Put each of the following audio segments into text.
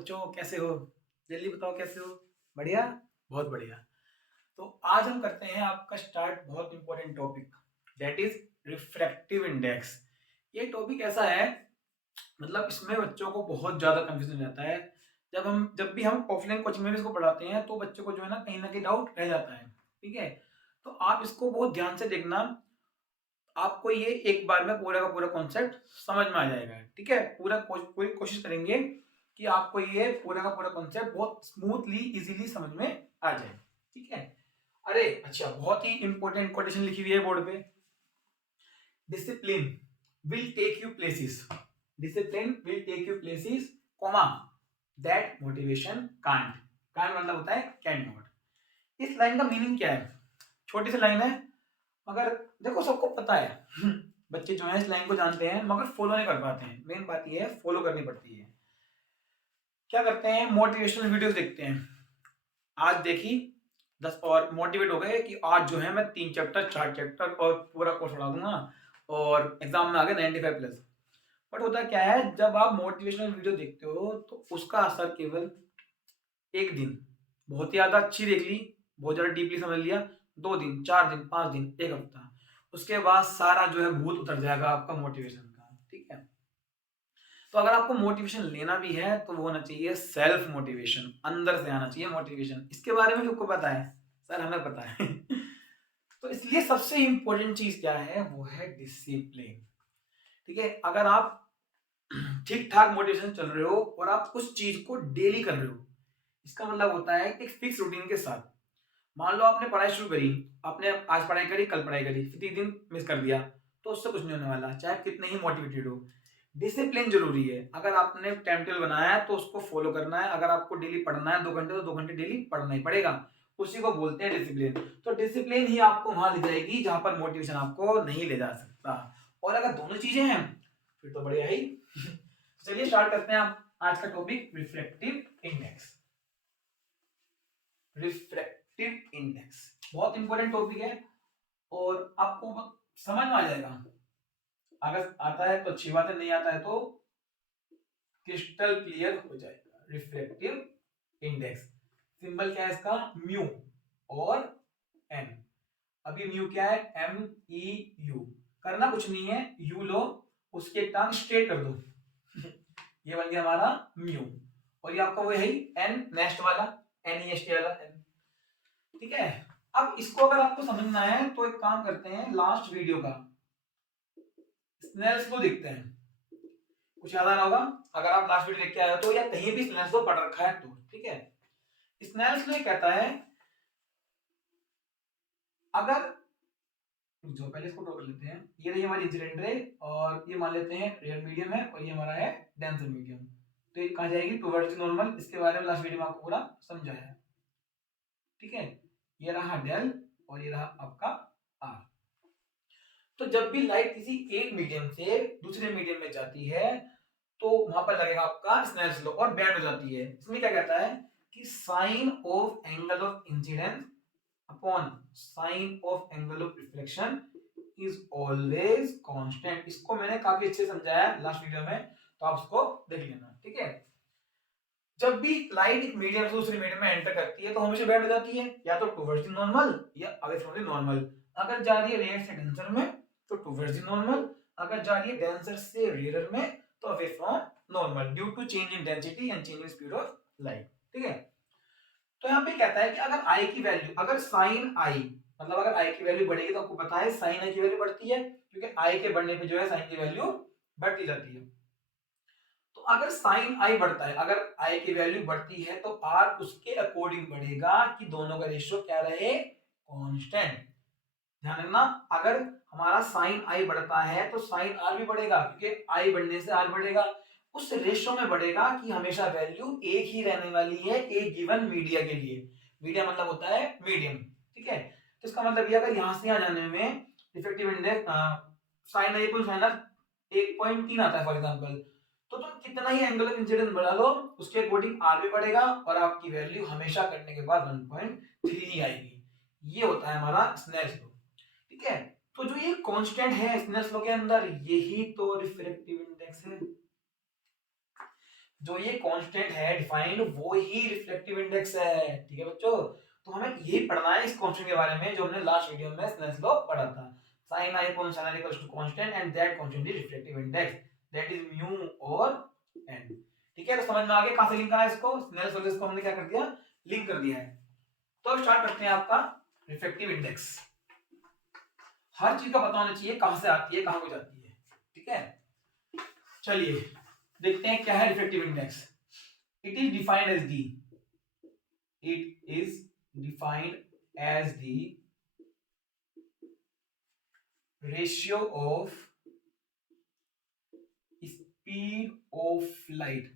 बच्चों, कैसे हो? जल्दी बताओ कैसे हो? बढ़िया? बहुत बढ़िया। तो आज हम करते हैं आपका स्टार्ट बहुत important topic, that is refractive index. ये टॉपिक ऐसा है, मतलब इसमें बच्चों को बहुत ज़्यादा कंफ्यूजन रहता है। जब भी हम ऑफलाइन कोचिंग में भी इसको पढ़ाते हैं तो बच्चों को जो है ना कहीं डाउट रह जाता है। ठीक है? तो आप इसको बहुत ध्यान से देखना, आपको ये एक बार में पूरा का पूरा कॉन्सेप्ट समझ में आ जाएगा। ठीक है? पूरी कोशिश करेंगे कि आपको ये पूरा का पूरा कॉन्सेप्ट बहुत स्मूथली इजीली समझ में आ जाए। ठीक है? अरे अच्छा, बहुत ही इंपॉर्टेंट कोटेशन लिखी हुई है बोर्ड पे। Discipline will take you places, discipline will take you places, comma that motivation can't. Can't मतलब होता है कैन नॉट। इस लाइन का मीनिंग क्या है? छोटी सी लाइन है, मगर देखो सबको पता है बच्चे जो है इस लाइन को जानते हैं मगर फॉलो नहीं कर पाते हैं। मेन बात ये है, फॉलो करनी पड़ती है। क्या करते हैं, मोटिवेशनल वीडियोस देखते हैं। आज देखी 10 और मोटिवेट हो गए कि आज जो है मैं 3 चैप्टर 4 चैप्टर और पूरा कोर्स पढ़ा दूंगा और एग्जाम में आ गए 95 प्लस। बट होता क्या है, जब आप मोटिवेशनल वीडियो देखते हो तो उसका असर केवल एक दिन, बहुत ही ज्यादा अच्छी देख ली, बहुत ज्यादा डीपली समझ लिया, 2 दिन 4 दिन 5 दिन एक हफ्ता, उसके बाद सारा जो है भूत उतर जाएगा आपका मोटिवेशन का। ठीक है? तो अगर आपको मोटिवेशन लेना भी है तो वो होना चाहिए सेल्फ मोटिवेशन, अंदर से आना चाहिए मोटिवेशन। इसके बारे में सबको पता है सर, हमें पता है तो इसलिए सबसे इंपॉर्टेंट चीज क्या है, वो है डिसिप्लिन। ठीक है? अगर आप ठीक ठाक मोटिवेशन चल रहे हो और आप उस चीज को डेली कर रहे हो, इसका मतलब होता है एक फिक्स रूटीन के साथ। मान लो आपने पढ़ाई शुरू करी, आपने आज पढ़ाई करी, कल पढ़ाई करी, फिर 3 दिन मिस कर दिया, तो उससे कुछ नहीं होने वाला, चाहे कितने ही मोटिवेटेड हो। डिसिप्लिन जरूरी है। अगर आपने टाइम टेबल बनाया है तो उसको फॉलो करना है। अगर आपको डेली पढ़ना है 2 घंटे तो 2 घंटे डेली पढ़ना ही पड़ेगा। उसी को बोलते हैं डिसिप्लिन। तो डिसिप्लिन ही आपको वहां ले जाएगी जहां पर मोटिवेशन आपको नहीं ले जा सकता। और अगर दोनों चीजें हैं फिर तो बढ़िया ही चलिए स्टार्ट करते हैं आप आज का topic, reflective index. Refractive index बहुत इंपॉर्टेंट टॉपिक है और आपको समझ में आ जाएगा। अगर आता है तो अच्छी बात है, नहीं आता है तो क्रिस्टल क्लियर हो जाएगा। रिफ्रैक्टिव इंडेक्स सिंबल क्या है इसका, म्यू और एन। अभी म्यू क्या है, एम ई यू। करना कुछ नहीं है, यू लो, उसके टर्म स्ट्रेट कर दो ये बन गया हमारा म्यू। और ये आपका वो है एन, नेक्स्ट वाला एन ई एस टी वाला एन। ठीक है? अब इसको अगर आपको समझना है तो एक काम करते हैं, लास्ट वीडियो का स्नेल्स को देखते हैं। कुछ याद आ रहा होगा अगर आप लास्ट वीडियो देख के आए हो तो, या कहीं भी स्नेल्स को पढ़ रखा है तो। ठीक है? स्नेल्स ने कहता है, अगर जो पहले इसको ड्रॉ कर लेते हैं, ये रही हमारी इंसिडेंट रे और ये मान लेते हैं रियल मीडियम है और ये हमारा है डेंसर मीडियम। तो ये कहां जाएगी, टुवर्ड्स नॉर्मल। इसके बारे में लास्ट वीडियो में आपको पूरा समझाया है। ठीक है? ये रहा डेल और ये रहा आपका आर। तो जब भी लाइट किसी एक मीडियम से दूसरे मीडियम में जाती है तो वहां पर लगेगा आपका स्नेल्स लॉ और बैंड हो जाती है। इसमें क्या कहता है कि sine of angle of incidence upon sine of angle of reflection is always constant. इसको मैंने काफी अच्छे से समझाया लास्ट वीडियो में, तो आप उसको देख लेना। ठीक है? जब भी लाइट एक मीडियम से दूसरे मीडियम में एंटर करती है तो हमेशा बैंड हो जाती है, या तो टुवर्ड्स द नॉर्मल या अवे फ्रॉम द नॉर्मल। अगर जा रही है रेयर से डेंसर में तो टुवर्ड्स द नॉर्मल, अगर जा रही है डेंसर से रेयर में तो away from normal, due to change in density and change in speed of light. ठीक है? तो यहाँ पे कहता है कि अगर आई की वैल्यू, अगर साइन आई, मतलब अगर आई की वैल्यू बढ़ेगी तो आपको पता है साइन आई की वैल्यू बढ़ती है, क्योंकि आई के बढ़ने पे जो है साइन की वैल्यू बढ़ती जाती है। तो अगर साइन आई बढ़ता है, अगर आई की वैल्यू बढ़ती है तो आर उसके अकॉर्डिंग बढ़ेगा कि दोनों का रेशियो क्या रहे, कांस्टेंट। ध्यान रखना, अगर हमारा साइन आई बढ़ता है तो साइन आर भी बढ़ेगा, क्योंकि आई बढ़ने से आर बढ़ेगा। उस रेशियो में बढ़ेगा कि हमेशा वैल्यू एक ही रहने वाली है एक गिवन मीडिया के लिए। मीडिया मतलब होता है मीडियम। ठीक है? तो इसका मतलब ये, अगर यहां से यहां जाने में इफेक्टिव इंडेक्स साइन आई को साइन आर 1.3 आता है फॉर एग्जांपल, तो तुम कितना ही एंगल ऑफ इंसिडेंस बढ़ा लो उसके अकॉर्डिंग आर भी बढ़ेगा और आपकी वैल्यू हमेशा करने के बाद 1.3 ही आएगी। ये होता है हमारा स्नेल्स लॉ। ठीक है? तो जो ये कांस्टेंट है स्नेल्स लॉ के अंदर, यही तो रिफ्रैक्टिव इंडेक्स है। जो ये कांस्टेंट है डिफाइंड वो ही रिफ्लेक्टिव इंडेक्स है। ठीक है बच्चों, तो हमें यही पढ़ना है इस कांस्टेंट के बारे में जो हमने लास्ट वीडियो में स्नेल्स लॉ पढ़ा था। sin i upon sin r equals to constant and that constant is reflective index that is mu or n। ठीक है, तो समझ में आ गया कहां से लिंक करा है इसको, स्नेल्स लॉ को हमने क्या कर दिया, लिंक कर दिया है। तो अब स्टार्ट करते हैं आपका रिफ्लेक्टिव इंडेक्स। हर चीज का पता होना चाहिए कहां से आती है कहां को जाती है। ठीक है, चलिए देखते हैं क्या है reflective index. It is defined as the, it is defined as the ratio of speed of light,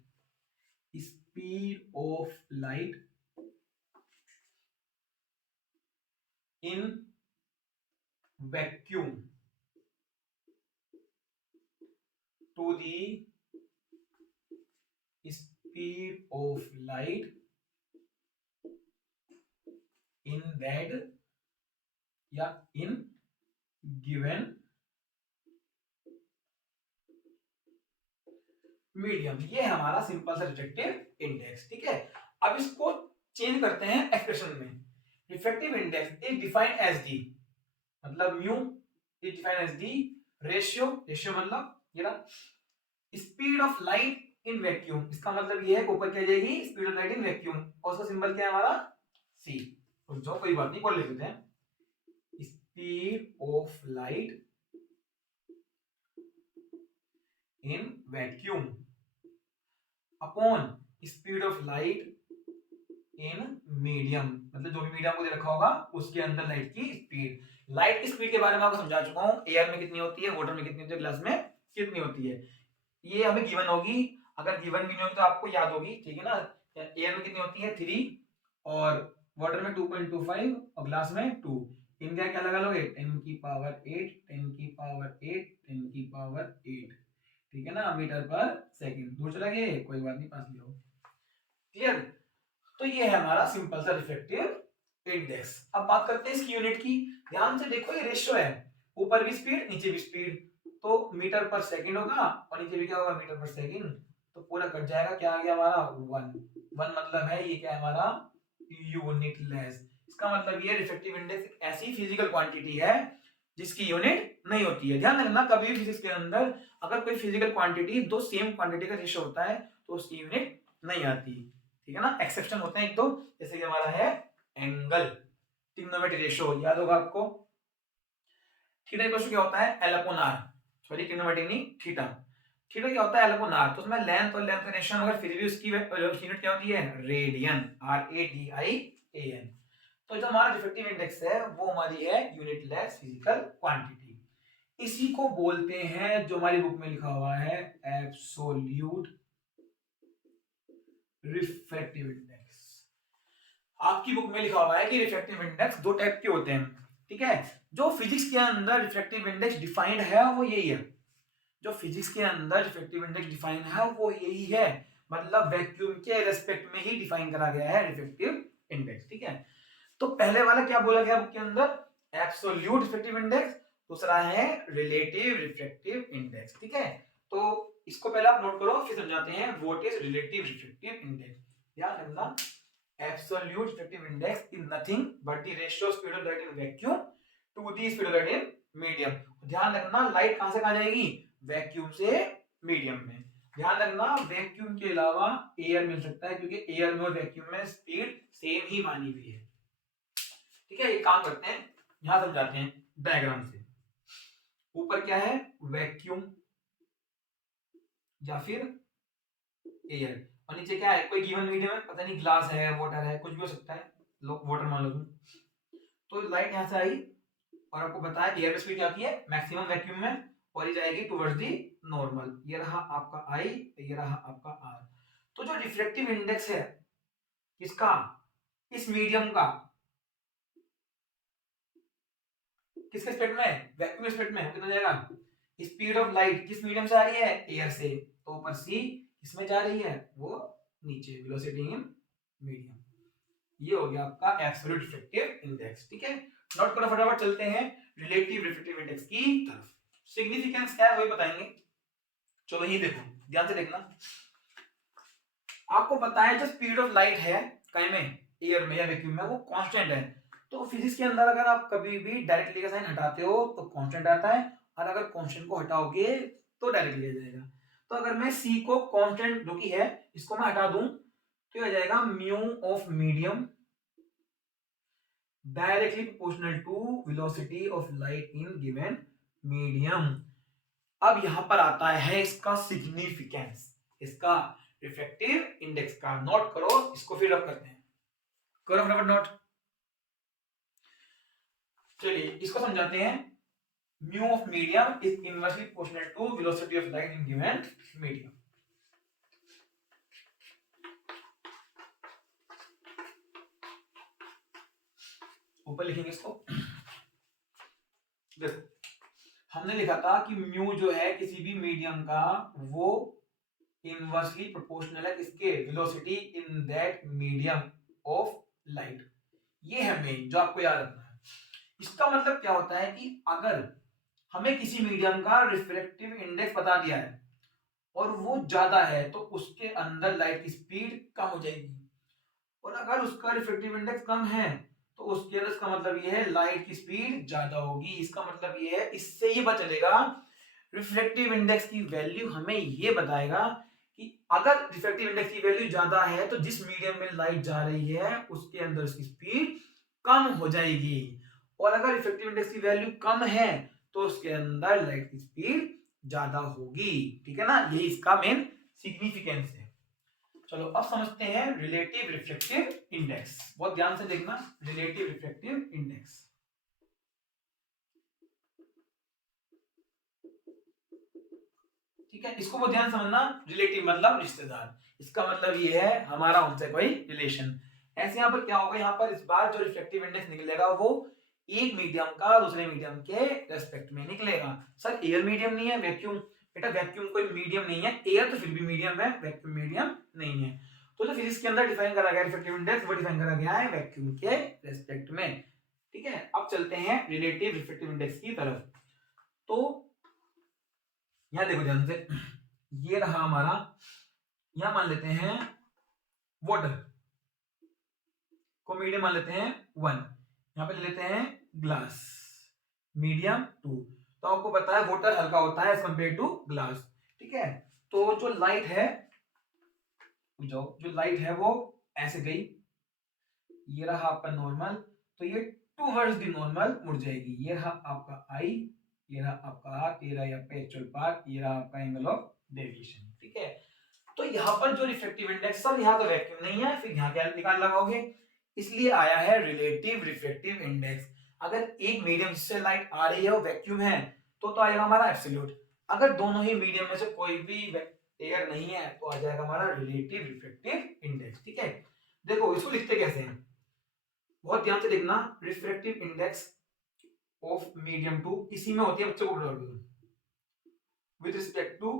speed of light in vacuum to the speed of light in that या in given मीडियम। ये है हमारा simple सा reflective index. ठीक है, अब इसको change करते हैं एक्सप्रेशन में। Reflective index is defined as the, मतलब mu is defined as the ratio, ratio मतलब ये रहा speed of light in vacuum. इसका मतलब ये है कि ऊपर क्या जाएगी, speed of light in vacuum, और उसका सिंबल क्या है हमारा सी। तो जो कोई बात नहीं, बोल लेते हैं speed of light in vacuum upon speed of light in medium, मतलब जो भी मीडियम को दे रखा होगा उसके अंदर लाइट की स्पीड। लाइट की स्पीड के बारे में आपको समझा चुका हूं, एयर में कितनी होती है, वाटर में कितनी होती है, ग्लास में कितनी होती है, ये हमें गिवन होगी। अगर गिवन भी नहीं होगी तो आपको याद होगी। ठीक है ना, एयर में कितनी होती है 3 और वाटर में 2.25 और ग्लास में 2। इनका क्या लगा लोगे 10 की पावर 8, 10 की पावर 8, 10 की पावर 8। ठीक है ना, मीटर पर सेकंड। दूर चला गया, कोई बात नहीं, पास लियो। क्लियर, तो ये है हमारा सिंपल सा रिफ्लेक्टिव इंडेक्स। अब बात करते हैं इसकी यूनिट की। ध्यान से देखो, ये रेशियो है, ऊपर भी स्पीड नीचे भी स्पीड, तो मीटर पर सेकंड होगा और नीचे भी क्या होगा, मीटर पर सेकंड। तो पूरा कट जाएगा, क्या आ गया हमारा 1। 1 मतलब है ये क्या है हमारा यूनिटलेस। इसका मतलब ये रिफ्लेक्टिव इंडेक्स एक ऐसी फिजिकल क्वांटिटी है जिसकी यूनिट नहीं होती है। ध्यान रखना, कभी भी फिजिक्स के अंदर अगर कोई फिजिकल क्वांटिटी दो सेम क्वांटिटी का रेशियो होता है तो उसकी यूनिट नहीं आती। ठीक है ना, एक्सेप्शन होते हैं एक दो, जैसे कि हमारा है एंगल, ट्रिग्नोमेट्रिक रेशियो याद होगा आपको। थीटा इक्वल टू क्या होता है L upon R, sorry trigonometric नहीं, थीटा। थीटा क्या होता है एल अपॉन आर, तो उसमें लेंथ और लेंथ का रेशियो अगर फिर भी उसकी यूनिट क्या होती है रेडियन, RADIAN। तो जो हमारा रिफ्लेक्टिव इंडेक्स है वो हमारी है यूनिटलेस फिजिकल क्वांटिटी। इसी को बोलते हैं, जो हमारी बुक में लिखा हुआ है, एब्सोल्यूट रिफ्लेक्टिव इंडेक्स। आपकी बुक में लिखा हुआ है कि रिफ्लेक्टिव इंडेक्स दो टाइप के होते हैं। ठीक है, जो फिजिक्स के अंदर रिफ्लेक्टिव इंडेक्स डिफाइंड है वो यही है, जो फिजिक्स के अंदर रिफ्लेक्टिव इंडेक्स डिफाइन है वो यही है, मतलब वैक्यूम के रेस्पेक्ट में ही डिफाइन करा गया है रिफ्लेक्टिव इंडेक्स। ठीक है, तो पहले वाला क्या बोला गया बुक के अंदर, एब्सोल्यूट रिफ्लेक्टिव इंडेक्स, दूसरा है रिलेटिव रिफ्लेक्टिव इंडेक्स। ठीक है, तो इसको पहले आप नोट करो, फिर समझाते हैं what is relative reflective index. याद रखना, absolute reflective index is nothing but the ratio of speed of light in vacuum to the speed of light in medium। ध्यान रखना, लाइट कहां से कहां जाएगी, वैक्यूम से मीडियम में। ध्यान रखना, वैक्यूम के अलावा एयर मिल सकता है, क्योंकि एयर में और वैक्यूम में स्पीड सेम ही मानी हुई है। ठीक है, एक काम करते हैं, यहां समझाते हैं डायग्राम से। ऊपर क्या है वैक्यूम या फिर एयर, और नीचे क्या है कोई गिवन मीडियम है, पता नहीं ग्लास है, वाटर है, कुछ भी हो सकता है, लो वाटर मान लो तुम। तो लाइट यहां से आई और आपको बताया एयर में स्पीड क्या होती है मैक्सिमम वैक्यूम में, और ये जाएगी टुवर्ड्स दी नॉर्मल। ये रहा आपका आई, ये रहा आपका आर। तो जो रिफ्लेक्टिव इंडेक्स है किसका, इस मीडियम का, किसके स्पेक्ट में, वैक्यूम स्पेक्ट में, कितना जाएगा, स्पीड ऑफ लाइट किस मीडियम से आ रही है, एयर से, तो ऊपर सी किसमें जा रही है, वो नीचे, वेलोसिटी इन मीडियम। ये हो गया आपका एब्सोल्यूट रिफ्लेक्टिव इंडेक्स। ठीक है, नोट करो फटाफट, चलते हैं रिलेटिव रिफ्लेक्टिव इंडेक्स की तरफ। सिग्निफिकेंस क्या है वही बताएंगे। चलो ये देखो, ध्यान से देखना, आपको पता है जो स्पीड ऑफ लाइट है कहीं में, एयर में या वैक्यूम में, वो कांस्टेंट है। तो फिजिक्स के अंदर अगर आप कभी भी डायरेक्टली का साइन हटाते हो तो कांस्टेंट आता है, और अगर कांस्टेंट को हटाओगे तो डायरेक्टली आ जाएगा। तो अगर मैं c को कांस्टेंट जो कि है इसको मैं हटा दूं तो ये आ जाएगा mu of medium directly proportional to velocity of light in given medium. अब यहां पर आता है इसका सिग्निफिकेंस, इसका रिफ्रैक्टिव इंडेक्स का। नोट करो इसको, फिर रब करते हैं। करो फटाफट नोट। चलिए इसको समझाते हैं। Mu of medium is inversely proportional to velocity of light in given medium. ऊपर लिखेंगे इसको। देखो हमने लिखा था कि म्यू जो है किसी भी मीडियम का वो इनवर्सली प्रोपोर्शनल है किसके, velocity in that medium of light. ये है मेन जो आपको याद रखना है। इसका मतलब क्या होता है कि अगर हमें किसी मीडियम का रिफ्रैक्टिव इंडेक्स बता दिया है और वो ज्यादा है तो उसके अंदर लाइट की स्पीड कम हो जाएगी, और अगर उसका रिफ्रैक्टिव इंडेक्स कम है तो उसके अंदर इसका मतलब ये है लाइट की स्पीड ज्यादा होगी। इसका मतलब ये है, इससे ये पता चलेगा रिफ्रैक्टिव इंडेक्स की वैल्यू हमें ये बताएगा कि अगर रिफ्रैक्टिव इंडेक्स की वैल्यू ज्यादा है तो जिस मीडियम में लाइट जा रही है उसके अंदर उसकी स्पीड कम हो जाएगी, और अगर रिफ्रैक्टिव इंडेक्स की वैल्यू कम है तो उसके अंदर लाइट की स्पीड ज्यादा होगी। ठीक है ना, यही इसका मेन सिग्निफिकेंस है। चलो अब समझते हैं रिलेटिव रिफ्रैक्टिव इंडेक्स। बहुत ध्यान से देखना, रिलेटिव रिफ्रैक्टिव इंडेक्स। ठीक है, इसको बहुत ध्यान समझना। रिलेटिव मतलब रिश्तेदार, इसका मतलब ये है हमारा उनसे कोई रिलेशन। ऐसे यहां पर क्या होगा, यहां पर इस बार जो रिफ्रैक्टिव इंडेक्स निकलेगा वो एक मीडियम का दूसरे मीडियम के रेस्पेक्ट में निकलेगा। सर एयर मीडियम नहीं है, वैक्यूम। बेटा वैक्यूम कोई मीडियम नहीं है, एयर तो फिर भी मीडियम है, वैक्यूम मीडियम नहीं है। तो जो फिजिक्स के अंदर डिफाइन करा गया रिफ्रैक्टिव इंडेक्स वो डिफाइन करा गया है वैक्यूम के रेस्पेक्ट में। ठीक है, अब चलते हैं रिलेटिव रिफ्रैक्टिव इंडेक्स की तरफ। तो यहां देखो ध्यान से, ये रहा हमारा, यहां मान लेते हैं वाटर को मीडियम मान लेते हैं 1, यहां पे ले लेते हैं ग्लास मीडियम 2। तो आपको पता है वाटर हल्का होता है एज कंपेयर टू ग्लास। ठीक है, तो जो लाइट है, जो लाइट है वो ऐसे गई, ये रहा आपका नॉर्मल, तो ये टूवर्ड्स द नॉर्मल मुड़ जाएगी। ये रहा आपका आई, ये रहा आपका हाथ, ये रहा आपका एक्चुअल पार्ट, ये रहा आपका एंगल ऑफ डेविएशन। ठीक है, तो यहाँ पर जो रिफ्रैक्टिव इंडेक्स, सर यहाँ तो वैक्यूम नहीं है, फिर यहाँ क्या निकाल लगाओगे, इसलिए आया है रिलेटिव रिफ्रैक्टिव इंडेक्स। अगर एक मीडियम जिससे लाइट आ रही है वो वैक्यूम है तो आएगा हमारा एब्सोल्यूट। अगर दोनों ही मीडियम में से कोई भी एयर नहीं है तो आ जाएगा हमारा रिलेटिव रिफ्रैक्टिव इंडेक्स। ठीक है, देखो इसको लिखते कैसे हैं, बहुत ध्यान से देखना। Refractive index of medium two इसी में होती है, बच्चों को विद रिस्पेक्ट टू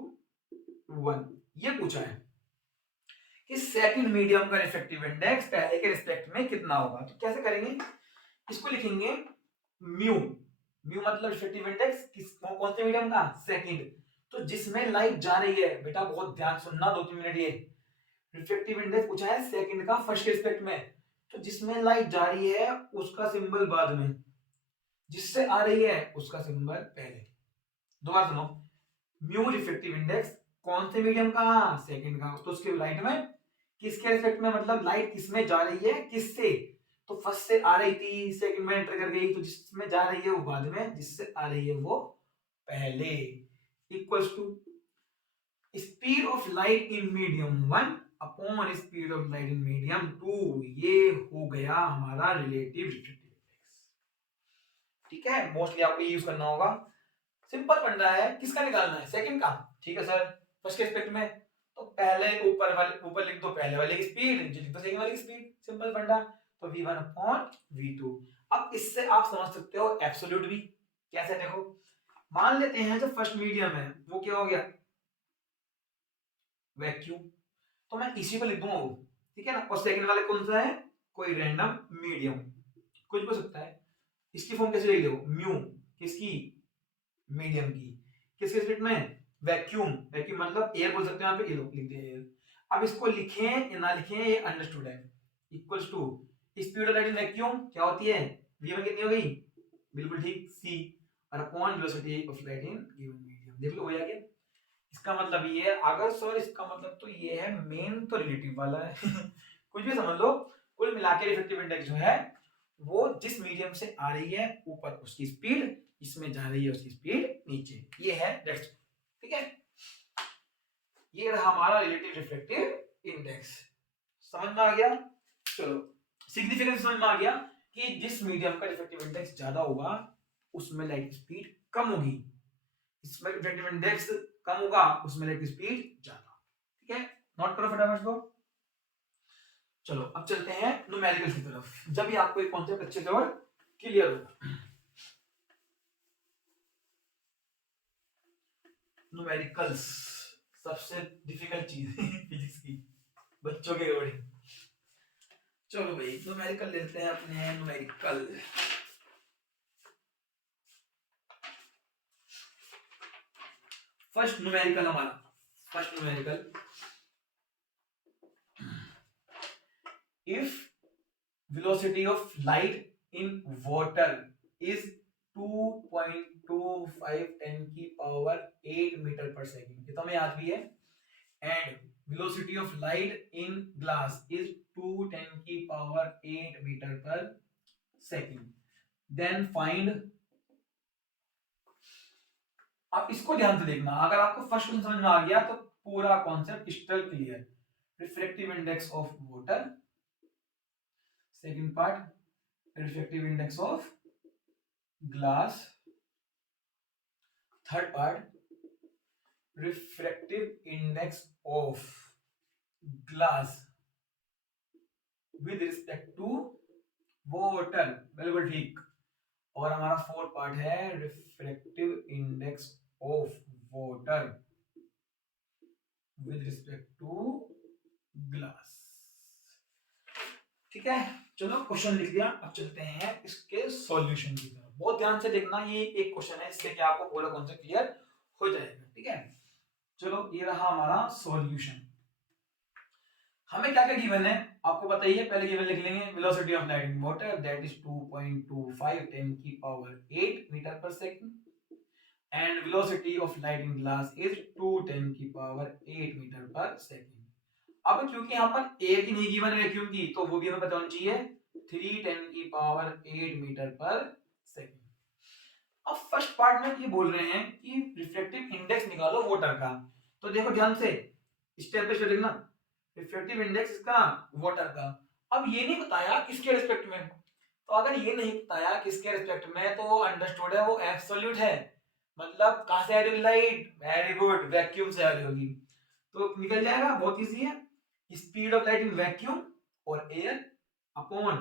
1। ये पूछा है कि सेकंड मीडियम का रिफ्रैक्टिव इंडेक्स पहले के रिस्पेक्ट में कितना होगा। तो कैसे करेंगे, इसको लिखेंगे म्यू। म्यू मतलब रिफ्रैक्टिव इंडेक्स किस कौन से मीडियम का, सेकंड। तो जिसमें लाइट जा रही है, बेटा बहुत ध्यान सुनना 2-3 मिनट, ये रिफ्रैक्टिव इंडेक्स पूछा है सेकंड का फर्स्ट के रिस्पेक्ट में, तो जिसमें लाइट जा रही है उसका सिंबल बाद में, जिससे आ रही है उसका सिंबल पहले। दोबारा सुनो, म्यू रिफ्रैक्टिव इंडेक्स कौन से मीडियम का, सेकंड का। तो उसके लाइट में किसके रिस्पेक्ट में, मतलब लाइट किसमें जा रही है, किससे। तो फर्स्ट से आ रही थी, सेकंड में एंटर कर गई, तो जिसमें जा रही है वो बाद में, जिससे आ रही है वो पहले। Equals to speed of light in medium 1 upon speed of light in medium 2। ये हो गया हमारा रिलेटिव रिफ्रैक्टिव इंडेक्स। ठीक है, मोस्टली आपको ये यूज करना होगा। सिंपल फंडा है, किसका निकालना है, सेकंड का। ठीक है सर, फर्स्ट के रिस्पेक्ट में तो पहले ऊपर लिख दो पहले वाले की स्पीड, नीचे लिख दो सेकंड वाले की स्पीड, सिंपल फंडा। तो v1 अपॉन v2। अब इससे आप समझ सकते हो एब्सोल्यूट भी कैसे, देखो मान लेते हैं जो फर्स्ट मीडियम है वो क्या हो गया, वैक्यूम, तो मैं इसी को लिख दूंगा वो। ठीक है ना, और सेकंड वाले कौन सा है, कोई रैंडम मीडियम, कुछ भी हो सकता है। इसकी फॉर्म कैसे लिख देखो, म्यू किसकी, मीडियम की, किसके रिस्पेक्ट में, वैक्यूम। वैक्यूम मतलब एयर बोल सकते हो, यहाँ पे ये लोग लिख दिया एयर। अब इसको लिखें या ना लिखें ये अंडरस्टूड है। Equals to speed of light in vacuum क्या होती है, v1 कितनी हो गई, बिल्कुल ठीक c, और upon velocity of light in given medium. देख लो हो गया क्या। इसका मतलब ये है, अगर सर इसका मतलब तो ये है, मेन तो रिलेटिव वाला है कुछ भी समझ लो, कुल मिला के रिफ्रैक्टिव इंडेक्स जो है वो जिस मीडियम से आ रही है ऊपर उसकी स्पीड, इसमें जा रही है उसकी स्पीड नीचे, ये है दैट्स, ठीक है। ये रहा हमारा रिलेटिव रिफ्रैक्टिव इंडेक्स, समझ में आ गया। चलो सिग्निफिकेंस समझ में आ गया कि जिस मीडियम का रिफ्रैक्टिव इंडेक्स ज्यादा होगा उसमें लाइट की स्पीड कम होगी, इसमें रिफ्रैक्टिव इंडेक्स कम होगा उसमें लाइट की स्पीड ज्यादा, ठीक है। नोट करो फटाफट को। चलो अब चलते हैं न्यूमेरिकल की तरफ, जब ये आपको एक कॉन्सेप्ट अच्छे से और क्लियर होगा। न्यूमेरिकल्स सबसे डिफिकल्ट चीज है फिजिक्स की, बच्चों के अकॉर्डिंग। चलो भाई न्यूमेरिकल लेते हैं अपने, न्यूमेरिकल फर्स्ट न्यूमेरिकल हमारा, first numerical, if velocity of light in water is 2.25 10 की पावर 8 मीटर पर सेकंड, ये तो हमें याद भी है, and velocity of light in glass is 2 10 की पावर 8 मीटर पर सेकंड, देन फाइंड। आप इसको ध्यान से देखना, अगर आपको फर्स्ट क्वेश्चन समझ में आ गया तो पूरा concept crystal clear. Refractive index of water, second part refractive index of glass, third part refractive index of glass with respect to water, बिल्कुल ठीक। और हमारा फोर्थ पार्ट है refractive index of water with respect to glass, ठीक है। चलो question लिख दिया, अब चलते हैं इसके सॉल्यूशन की तरफ। बहुत ध्यान से देखना, ये एक क्वेश्चन है इससे क्या आपको पूरा कॉन्सेप्ट क्लियर हो जाएगा, ठीक है। चलो ये रहा हमारा सॉल्यूशन। हमें क्या क्या गिवन है आपको पता ही है, पहले गिवन लिख लेंगे, velocity of light in water that is 2.25 10 की पावर 8 मीटर पर second, and velocity of light in glass is 2 10 की पावर 8 मीटर पर सेकंड। अब क्योंकि यहाँ पर एक ही नहीं गिवन है वैक्यूम की, तो वो भी हमें पता होना चाहिए 3 10 की पावर 8 मीटर पर सेकंड। अब फर्स्ट पार्ट में ये बोल रहे हैं कि रिफ्रैक्टिव इंडेक्स निकालो वाटर का, तो देखो ध्यान से स्टेप बाय स्टेप देखना, रिफ्रैक्टिव इंडेक्स इसका वाटर का। अब ये नहीं बताया किसके रिस्पेक्ट में, तो अगर ये नहीं बताया किसके रिस्पेक्ट में तो अंडरस्टूड है वो एब्सोल्यूट है, मतलब कहां से आ रही लाइट, वेरी गुड, वैक्यूम से आ रही होगी, तो निकल जाएगा, बहुत इजी है। Speed of light in vacuum और air upon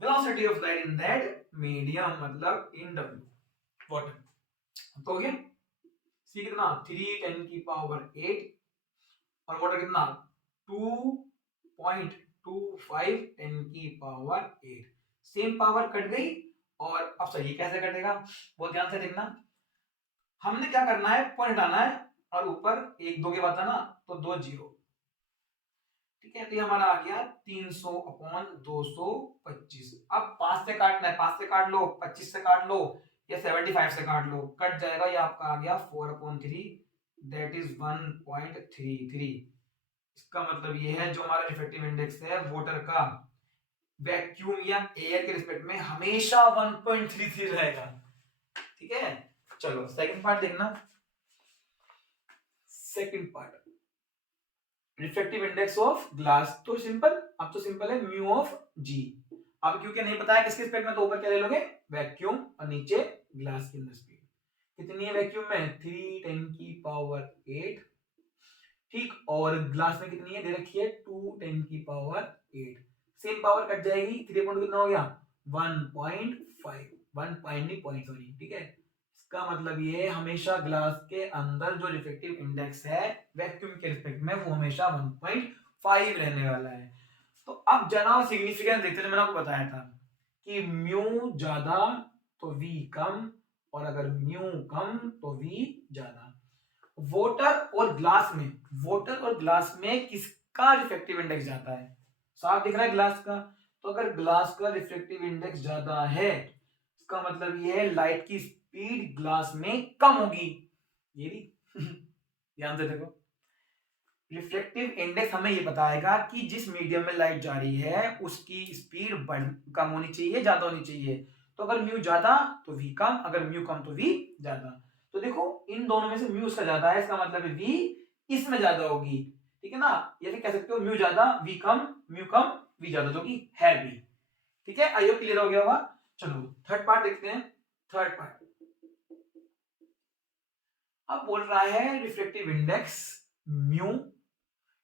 velocity of light in that medium, मतलब इन डब्ल्यू वाटर, तो हो गया। सी कितना 3 10 की पावर 8 और वाटर कितना 2.25 10 की पावर 8, सेम पावर कट गई। और अब सही कैसे कटेगा वो ध्यान से देखना, हमने क्या करना है, पॉइंट हटाना है और ऊपर 1 2 के बाद ना तो 2 0, ठीक है। तो ये हमारा आ गया 300 अपॉन 225। अब 5 से काटना है, 5 से काट लो, 25 से काट लो या 75 से काट लो, कट जाएगा, ये आपका आ गया 4 अपॉन 3 दैट इज 1.33। इसका मतलब ये है जो हमारा रिफ्रैक्टिव इंडेक्स है वाटर का वैक्यूम या एयर के रिस्पेक्ट में हमेशा 1.33 रहेगा, ठीक है। चलो सेकंड पार्ट देखना, second part refractive index of glass, तो सिंपल, अब तो सिंपल है म्यू ऑफ जी। अब क्योंकि नहीं पता है किसके रिस्पेक्ट में, तो ऊपर क्या ले लोगे वैक्यूम और नीचे ग्लास के अंदर स्पीड कितनी है वैक्यूम में 3 10 की पावर 8, ठीक, और ग्लास में कितनी है दे रखी है 2 10 की पावर 8, सेम पावर कट जाएगी, 3 पॉइंट कितना हो गया 1.5, 1 पॉइंट नहीं पॉइंट सॉरी, ठीक है। इसका मतलब ये है हमेशा ग्लास के अंदर जो रिफ्रैक्टिव इंडेक्स है वैक्यूम के रिस्पेक्ट में वो हमेशा 1.5 रहने वाला है। तो अब जनाब सिग्निफिकेंस देखते थे, मैंने आपको बताया था कि म्यू ज्यादा तो वी कम, और अगर म्यू कम तो वी ज्यादा। वाटर और ग्लास में, वाटर और ग्लास में किसका किसका रिफ्रैक्टिव इंडेक्स ज्यादा है? साफ दिख रहा है ग्लास का। तो अगर ग्लास का रिफ्रैक्टिव इंडेक्स ज्यादा है, इसका मतलब ये है लाइट की स्पीड ग्लास में कम होगी। ये भी ध्यान से देखो, रिफ्लेक्टिव इंडेक्स हमें ये बताएगा कि जिस मीडियम में लाइट जा रही है उसकी स्पीड कम होनी चाहिए, ज्यादा होनी चाहिए। तो अगर म्यू ज्यादा तो वी कम, अगर म्यू कम तो वी ज्यादा। तो देखो इन दोनों में से म्यू उसका ज्यादा है, इसका मतलब है वी इसमें ज्यादा होगी, ठीक है ना। ये फिर कह सकते हो म्यू ज्यादा वी कम, म्यू कम वी ज्यादा, जो कि है वी। ठीक है, आई होप क्लियर हो गया होगा। चलो थर्ड पार्ट देखते हैं। थर्ड पार्ट अब बोल रहा है रिफ्लेक्टिव इंडेक्स म्यू,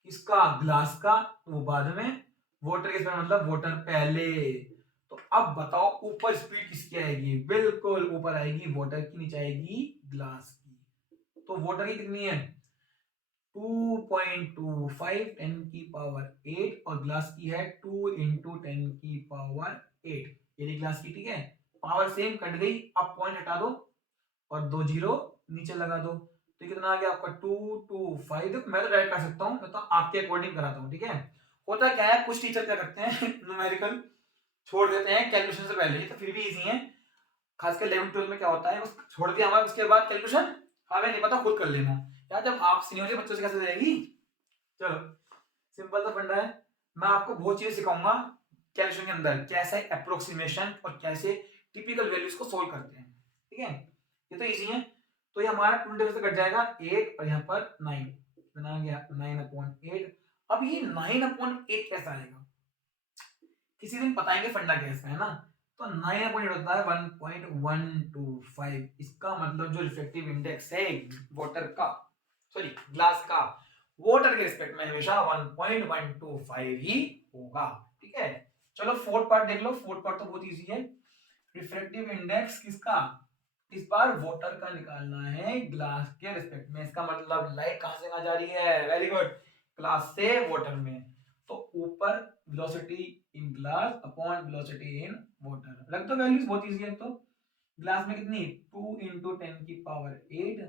इसका ग्लास का वो बाद में, वाटर के इसमें मतलब वाटर पहले। तो अब बताओ ऊपर स्पीड किसकी आएगी? बिल्कुल ऊपर आएगी वाटर की, नीचे आएगी ग्लास की। तो वाटर की कितनी है? 2.25 10 की पावर 8 और ग्लास की है 2 इंटू 10 की पावर 8। ये ग्लास की, ठीक है। पावर सेम कट गई, अब पॉइंट हटा दो और 2 जीरो नीचे लगा दो। तो कितना आ गया आपका 225। देखो मैं तो डायरेक्ट कर सकता हूँ, तो आपके अकॉर्डिंग कराता हूँ, ठीक है। होता क्या है, कुछ टीचर क्या करते हैं न्यूमेरिकल छोड़ देते हैं कैलकुलेशन से पहले ही, तो फिर भी इजी है। खासकर 11 12 में क्या होता है, बस छोड़ दिया हमारे, उसके बाद कैलकुलेशन हमें नहीं पता, खुद कर लेना। यार जब आप सीनियर बच्चों से कैसे जाएगी। चलो सिंपल सा फंडा है, मैं आपको बहुत चीजें सिखाऊंगा कैलकुलेशन के अंदर, कैसे अप्रोक्सीमेशन और कैसे टिपिकल वैल्यूज को सोल्व करते हैं, ठीक है। ये तो इजी है। तो ये हमारा 20 से कट जाएगा 8 और यहाँ पर 9 बना गया 9/8। अब ये 9/8 कैसा आएगा, किसी दिन बताएंगे फंडा कैसा है ना। तो 9/8 होता है 1.125। इसका मतलब जो रिफ्लेक्टिव इंडेक्स है वाटर का, सॉरी ग्लास का, वाटर के रिस्पेक्ट में हमेशा 1.125 ही होगा, ठीक है। चलो फोर्थ पार्ट देख लो। फोर्थ पार्ट तो बहुत इजी है। रिफ्रैक्टिव इंडेक्स किसका? इस बार वाटर का निकालना है ग्लास के रिस्पेक्ट में। इसका मतलब लाइट कहां से कहां जा रही है? वेरी गुड, ग्लास से वाटर में। तो ऊपर velocity in glass upon velocity in water रख दो वैल्यूज, बहुत इजी है। तो ग्लास में कितनी 2 इंटू 10 की पावर 8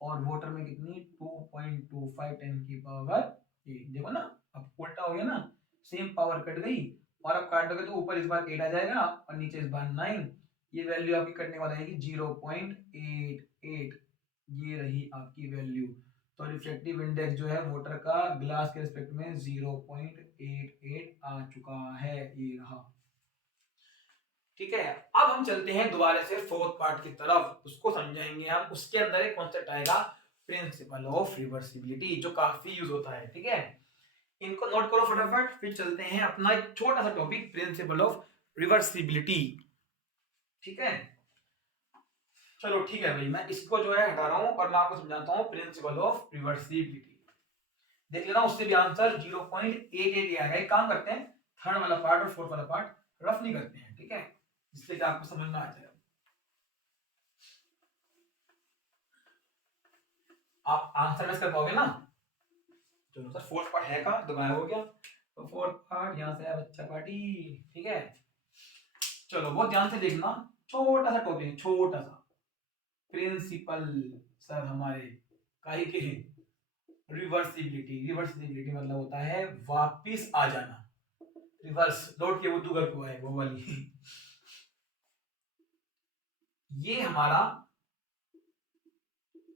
और वाटर में कितनी 2.25 10 की पावर 8। देखो ना अब उल्टा हो गया ना, सेम पावर कट गई और अब काट दोगे तो ऊपर इस बार 8 आ जाएगा और नीचे इस बार 9। ये वैल्यू आपकी कटने वाली आएगी 0.88। ये रही आपकी वैल्यू। तो रिफ्लेक्टिव इंडेक्स जो है वाटर का ग्लास के रिस्पेक्ट में 0.88 आ चुका है, ये रहा, ठीक है। अब हम चलते हैं दोबारा से फोर्थ पार्ट की तरफ, उसको समझाएंगे हम। उसके अंदर एक कॉन्सेप्ट आएगा प्रिंसिपल ऑफ रिवर्सिबिलिटी, जो काफी यूज होता है, ठीक है। इनको नोट करो फटाफट, फिर चलते हैं अपना एक छोटा सा टॉपिक प्रिंसिपल ऑफ रिवर्सिबिलिटी, ठीक है। चलो ठीक है भाई, मैं इसको जो है हटा रहा हूं और मैं आपको समझाता हूं प्रिंसिपल ऑफ रिवर्सिबिलिटी। देख लेना उससे भी आंसर 0.88 आएगा। एक काम करते हैं, थर्ड वाला पार्ट और फोर्थ वाला पार्ट रफ नहीं करते हैं, ठीक है, जिससे कि आपको समझ में आ जाए। आप आंसर मिस कर पाओगे ना। चलो सर फोर्थ पार्ट है का तो गायब हो गया। तो फोर्थ पार्ट यहाँ से है बच्चा पार्टी, ठीक है। चलो बहुत ध्यान से देखना, छोटा सा टॉपिक, छोटा सा प्रिंसिपल सर हमारे काहे के रिवर्सिबिलिटी। रिवर्सिबिलिटी मतलब होता है वापिस आ जाना, रिवर्स लौट के वो घर को आए, वो वाली। ये हमारा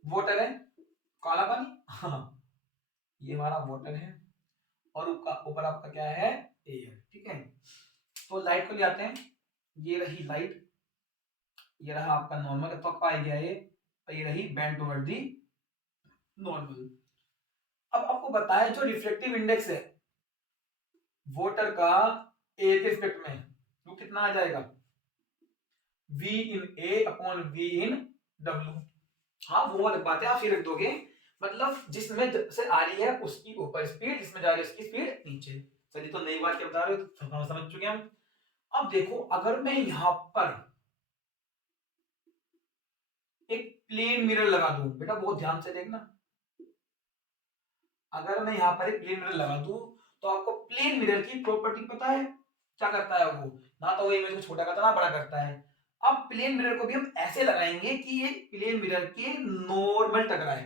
वाटर है, काला पानी, हाँ ये हमारा वाटर है और ऊपर आपका क्या है? एयर, ठीक है। तो लाइट को ले आते हैं, ये रही लाइट, ये रहा आपका नॉर्मल, तो आपका आ गया ये रही बेंड टुवर्ड दी नॉर्मल। अब आपको बताया जो रिफ्लेक्टिव इंडेक्स है वाटर का ए के रिस्पेक्ट में, वो कितना आ जाएगा? V in A upon V in W। हाँ वो अलग बात है, आप ये रख दोगे, मतलब जिसमें से आ रही है उसकी ऊपर स्पीड, जिसमें जा रही है उसकी स्पीड नीचे। चलिए तो नई बात क्या बता रहे हो, तो समझ चुके हम। अब देखो अगर मैं यहां पर एक प्लेन मिरर लगा दूं, बेटा बहुत ध्यान से देखना, अगर मैं यहां पर एक प्लेन मिरर लगा दूं तो आपको प्लेन मिरर की प्रॉपर्टी पता है क्या करता है वो? ना तो वो इमेज को छोटा करता है ना बड़ा करता है। अब प्लेन मिरर को भी हम ऐसे लगाएंगे कि ये प्लेन मिरर के नॉर्मल टकराए।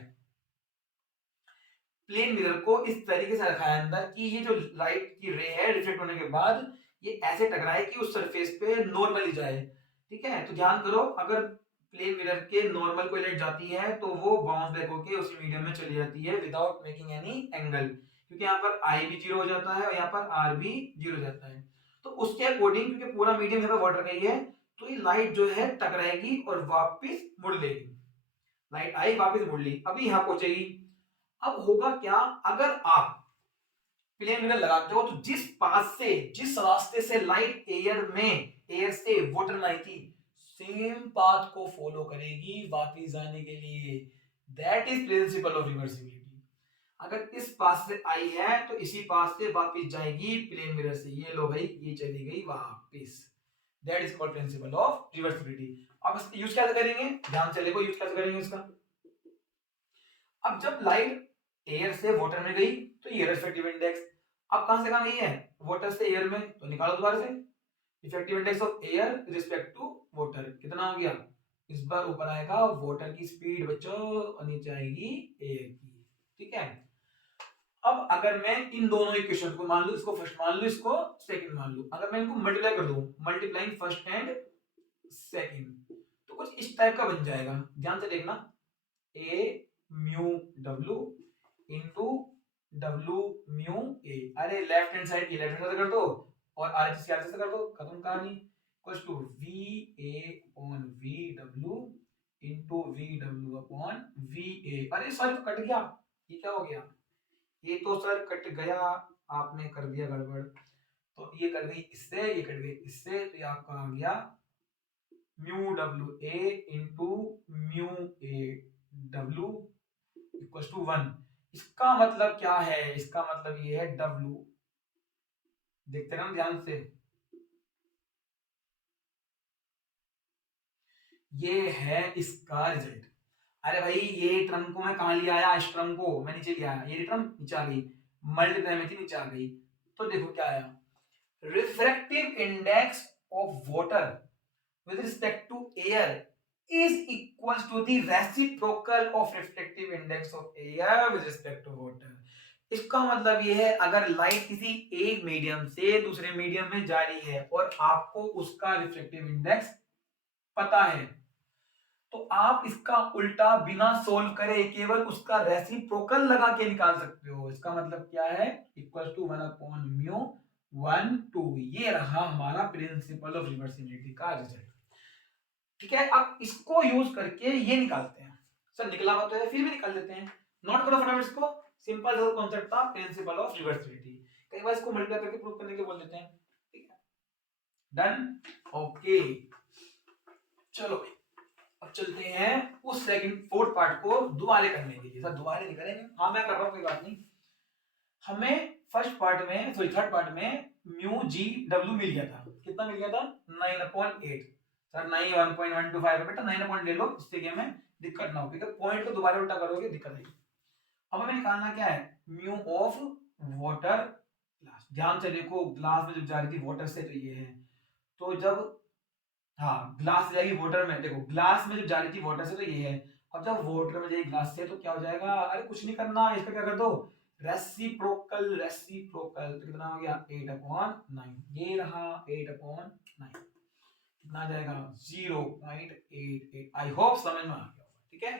प्लेन मिरर को इस तरीके से रखा है अंदर कि ये जो लाइट की रे है रिफ्लेक्ट होने के बाद ये ऐसे टकराए कि उस सरफेस पे नॉर्मली जाए। ठीक है, तो ध्यान करो, अगर प्लेन मिरर के नॉर्मल कोई लाइट जाती है तो वो बाउंस बैक होके उसी मीडियम में चली जाती है विदाउट मेकिंग एनी एंगल, क्योंकि यहाँ पर आई भी जीरो हो जाता है और यहाँ पर आर भी जीरो हो जाता है। तो उसके अकॉर्डिंग, क्योंकि पूरा मीडियम यहाँ पे वाटर का ही है, तो ये लाइट जो है टकराएगी और वापस मुड़ लेगी। लाइट आई वापस मुड़ ली, अभी यहाँ पहुंचेगी। अब होगा क्या, अगर आप प्लेन मिरर लगाते हो तो जिस रास्ते से लाइट एयर से वाटर में आई थी, सेम पाथ को फॉलो करेगी वापस जाने के लिए। That is principle of reversibility. अगर इस पास से आई है तो इसी पास से वापस जाएगी प्लेन मिरर से। ये लो भाई, ये चली गई वापस। That is called principle of reversibility. अब इसका यूज कैसे करेंगे, ध्यान से देखो यूज कैसे करेंगे इसका। अब जब लाइट एयर से वाटर में गई तो ये रिफ्रैक्टिव इंडेक्स, अब कहां से कहां गई है, वाटर से एयर में, तो निकालो दोबारा से। Effective index of air respect to water कितना हो गया, इस बार ऊपर आएगा वाटर की स्पीड बच्चों और नीचे आएगी एयर की। ठीक है, अब अगर मैं इन दोनों इक्वेशन को मान लू, इसको फर्स्ट मान लू, इसको सेकंड मान लू, अगर मैं इनको मल्टीप्लाई कर दूं, मल्टीप्लाइंग फर्स्ट एंड सेकंड, तो कुछ इस टाइप का बन जाएगा। ध्यान से देखना, A mu W into W mu A. अरे लेफ्ट हैंड साइड की लेफ्ट हैंड साइड कर दो और आरएचएस की आरएचएस कर दो, खत्म कहानी। Equals to V A upon V W into V W upon V A. अरे सर कट गया, ये क्या हो गया, ये तो सर कट गया, आपने कर दिया गड़बड़। तो ये कट गई इससे, ये कट गई इससे, तो ये आपका आ गया mu W A into mu A W equals to 1। इसका मतलब क्या है, इसका मतलब ये है W। देखते ना ध्यान से, ये है इसका रिजल्ट। अरे भाई ये टर्म को मैं कहां लिया आया, इस टर्म को मैं नीचे लिया आया, ये टर्म नीचे आ गई, मल्टीप्लाई में थी नीचे आ गई। तो देखो क्या आया, refractive index of water with respect to air is equals to the reciprocal of refractive index of air with respect to water। इसका मतलब ये है, अगर लाइट किसी एक मीडियम से दूसरे मीडियम में जा रही है और आपको उसका रिफ्लेक्टिव इंडेक्स पता है, तो आप इसका उल्टा बिना सोल्व करे केवल उसका रेसिप्रोकल लगा के निकाल सकते हो। इसका मतलब क्या है, इक्वल टू 1 अपॉन म्यू 1 2। ये रहा हमारा प्रिंसिपल ऑफ रिवर्सिबिलिटी का रिजल्ट। ठीक है, अब इसको यूज करके ये निकालते हैं। सर निकला हुआ तो है, फिर भी निकाल देते हैं। नोट करो फटाफट इसको, सिंपल सा कॉन्सेप्ट था प्रिंसिपल ऑफ रिवर्सिबिलिटी। कई बार इसको मल्टीप्लाई करके प्रूव करने के बोल देते हैं। ठीक है, डन, ओके। चलो भाई, अब चलते हैं उस सेकंड फोर्थ पार्ट को दोबारा करने के लिए। सर दोबारा नहीं करेंगे, हाँ मैं कर रहा हूँ, कोई बात नहीं। हमें फर्स्ट पार्ट में, सॉरी थर्ड पार्ट में म्यू जी डब्ल्यू मिल गया था, कितना मिल गया था, 9/8। सर 9 1.125 है बेटा, 9 अपॉइंट ले लो, इससे क्या में दिक्कत ना हो, ठीक है, पॉइंट को दोबारा उल्टा करोगे दिक्कत आएगी। अब हमें निकालना क्या है, म्यू ऑफ वाटर ग्लास। ध्यान से देखो, ग्लास में जब जा रही थी वाटर से तो ये है, तो जब, हाँ ग्लास से जाएगी वाटर में, देखो ग्लास में जब जा रही थी वाटर से तो ये है, अब जब वाटर में जाएगी ग्लास से तो क्या हो जाएगा, अरे कुछ नहीं करना, इसका क्या कर दो, रेसिप्रोकल। रेसिप्रोकल तो कितना हो गया, 8/9। ये रहा 8/9, कितना आ जाएगा 0.88। आई होप समझ में आ गया होगा। ठीक है,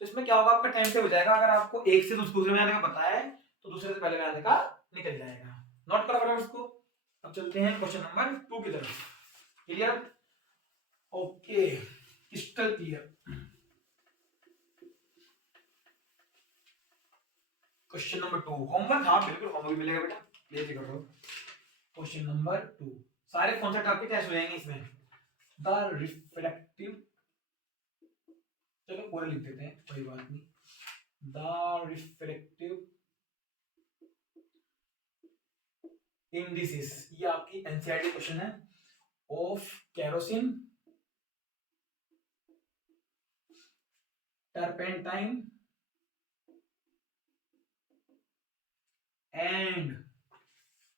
तो इसमें क्या होगा, आपका टाइम सेव हो जाएगा। अगर आपको एक से दूसरे में आने का पता है तो दूसरे से पहले में आने का निकल जाएगा। नोट करो फटाफट इसको। अब चलते हैं क्वेश्चन नंबर 2 की तरफ। Clear, okay, crystal clear. Question number 2, homework, हाँ बिल्कुल होमवर्क मिलेगा बेटा, बेफिक्र रहो। क्वेश्चन नंबर 2, सारे कॉन्सेप्ट आपके टेस्ट हो जाएंगे इसमें। द रिफ्लेक्टिव, चलो पूरा लिख देते हैं, कोई बात नहीं। द रिफ्लेक्टिव इंडिसेस, ये आपकी एनसीईआरटी क्वेश्चन है, of kerosene, turpentine and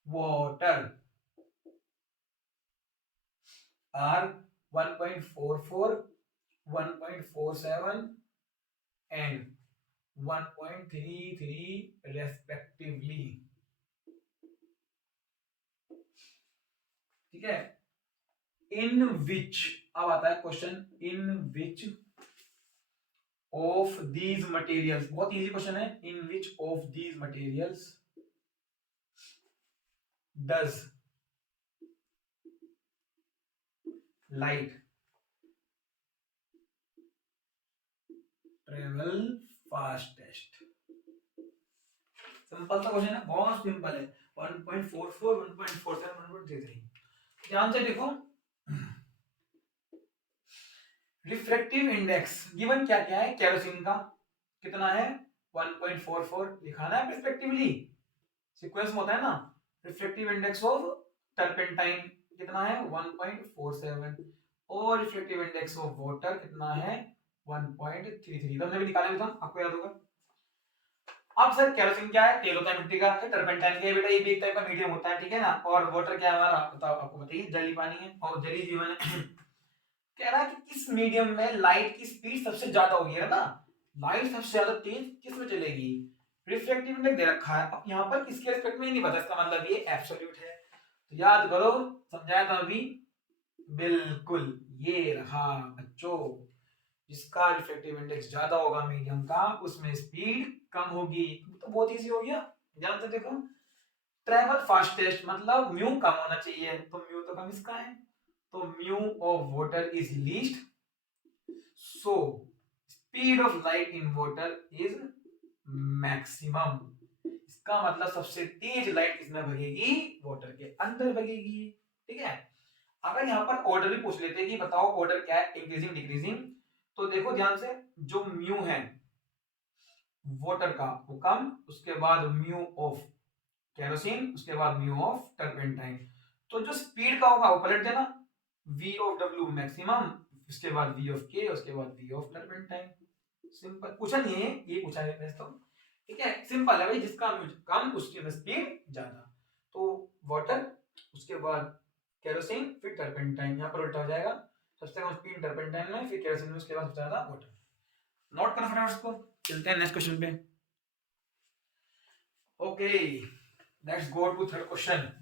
water are 1.44, 1.47 and 1.33 respectively. ठीक है, इन विच, अब आता है question, in which of these materials, बहुत इजी क्वेश्चन है, in which of these materials does light travel fastest. Simple सा क्वेश्चन है, बहुत सिंपल है। 1.44, 1.47, 1.33। ध्यान से देखो, रिफ्रैक्टिव इंडेक्स गिवन क्या क्या है, केरोसिन का कितना है 1.44, दिखाना है रिस्पेक्टिवली, सीक्वेंस में होता है ना। रिफ्रैक्टिव इंडेक्स ऑफ टर्पेंटाइन कितना है 1.47, और रिफ्रैक्टिव इंडेक्स ऑफ वाटर कितना है 1.33। तो हमने भी निकाला था, आपको याद होगा। अब सर केरोसिन क्या है, तेल होता है मिट्टी का, टर्पेंटाइन क्या है बेटा, ये भी एक टाइप का मीडियम होता है, ठीक है ना। और वाटर क्या है हमारा, बताओ, आपको बताइए, जली पानी है और जली जीवन है। कह रहा है कि किस मीडियम में लाइट की स्पीड सबसे ज्यादा होगी, है ना। लाइट सबसे ज्यादा तेज किस में चलेगी, रिफ्रैक्टिव इंडेक्स दे रखा है, अब यहाँ पर किसके रिस्पेक्ट में नहीं पता, इसका मतलब ये एब्सोल्यूट है। तो याद करो, समझाया था अभी, बिल्कुल ये रहा बच्चों, जिसका रिफ्रैक्टिव इंडेक्स ज्यादा होगा मीडियम का, उसमें स्पीड कम होगी। तो बहुत इजी हो गया, ध्यान से देखो। ट्रेवल फास्टेस्ट मतलब म्यू कम होना चाहिए, तो म्यू तो कम इसका है, तो mu of water is least, so speed of light in water is maximum. इसका मतलब सबसे तेज लाइट किसमें भगेगी, वाटर के अंदर भगेगी। ठीक है, अगर यहाँ पर ऑर्डर भी पूछ लेते कि बताओ ऑर्डर क्या है, इंक्रीजिंग डिक्रीजिंग, तो देखो ध्यान से, जो म्यू है वाटर का वो कम, उसके बाद म्यू ऑफ केरोसिन, उसके बाद म्यू ऑफ टर्पेंटाइन। तो जो स्पीड का होगा वो पलट देना, v ऑफ w मैक्सिमम, उसके बाद v ऑफ k, उसके बाद v ऑफ टर्पेंटाइन। सिंपल, पूछा नहीं है ये, पूछा है तो, ठीक है, सिंपल है भाई, जिसका म्यू कम उसकी स्पीड ज्यादा। तो वाटर, उसके बाद केरोसिन, फिर टर्पेंटाइन, यहाँ पर उल्टा हो जाएगा, सबसे कम स्पीड टर्पेंटाइन में, फिर केरोसिन में, उसके बाद सबसे ज्यादा वाटर। नोट करना फटाफट उसको, चलते हैं नेक्स्ट क्वेश्चन पे। Okay, let's go to third question.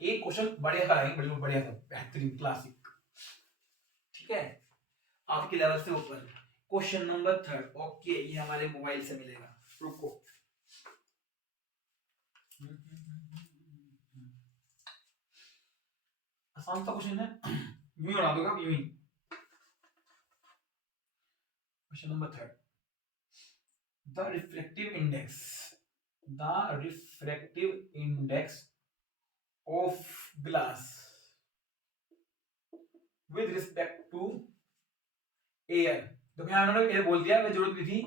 एक क्वेश्चन बढ़िया सा है, बिल्कुल बढ़िया सा, बेहतरीन, क्लासिक, ठीक है, आपके लेवल से ऊपर। क्वेश्चन नंबर थर्ड, ओके, ये हमारे मोबाइल से मिलेगा, रुको। आसान सा क्वेश्चन है, यूं ही बना दूंगा, यूं ही। Question number third, the refractive index, the refractive index of glass with respect to air, तो यहाँ उन्होंने एयर बोल दिया, मैं जरूरत भी थी,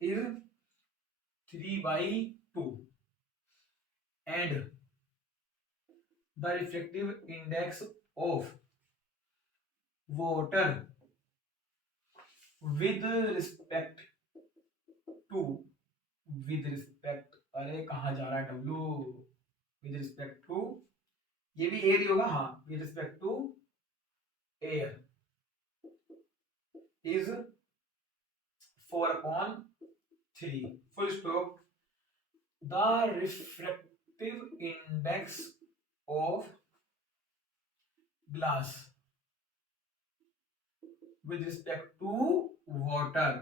is 3/2 and the refractive index of water with respect to, अरे कहाँ जा रहा है डब्लू, विद रिस्पेक्ट टू, ये भी एयर ही होगा, हाँ, with respect to air is 4/3, full stop. The refractive index of glass with respect to water,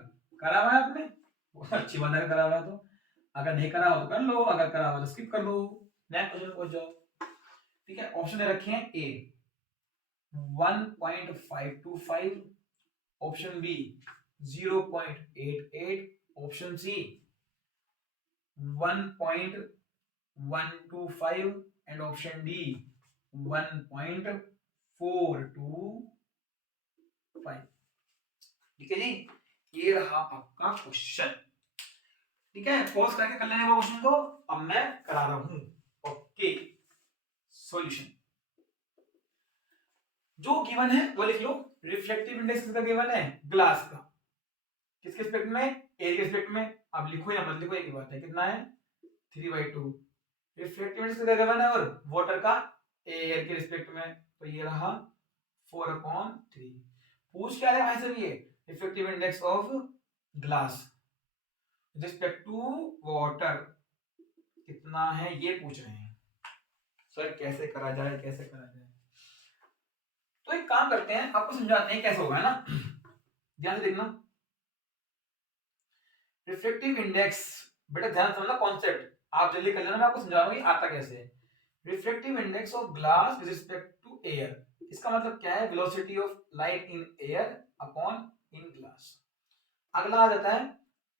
करा हुआ है आपने, अच्छी बात है, करा हुआ है तो, अगर नहीं करा हो तो कर लो, अगर करा हो तो स्किप कर लो, नेक्स्ट क्वेश्चन पहुंच जाओ। ठीक है, ऑप्शन दे रखे हैं, A 1.525, option B 0.88, option C 1.125 and option D 1.425। ठीक है जी, ये रहा आपका क्वेश्चन। ठीक है, पॉज करके कर लेने का क्वेश्चन को, अब मैं करा रहा हूं। ओके, सॉल्यूशन जो गिवन है वो लिख लो। रिफ्लेक्टिव इंडेक्स किसका गिवन है, ग्लास का, किसके रिस्पेक्ट में, एयर के रिस्पेक्ट में। अब लिखो या मत लिखो एक ही बात है, कितना है 3/2। रिफ्लेक्टिव इंडेक्स किसका गिवन है, और वाटर का एयर के रिस्पेक्ट में, तो ये रहा 4/3। पूछ क्या रहा है भाई साहब, ये reflective index of glass respect to water कितना है ये पूछ रहे हैं। सर कैसे करा जाए, कैसे करा जाए? तो एक काम करते हैं, आपको समझाते हैं कैसे होगा, है ना। ध्यान से देखना। रिफ्लेक्टिव इंडेक्स, बेटा ध्यान से समझना कॉन्सेप्ट, आप जल्दी कर लेना, मैं आपको समझा रहा हूँ आता कैसे है। Reflective index of glass with respect to air, इसका मतलब क्या है, velocity of light in air upon in glass. अगला आ जाता है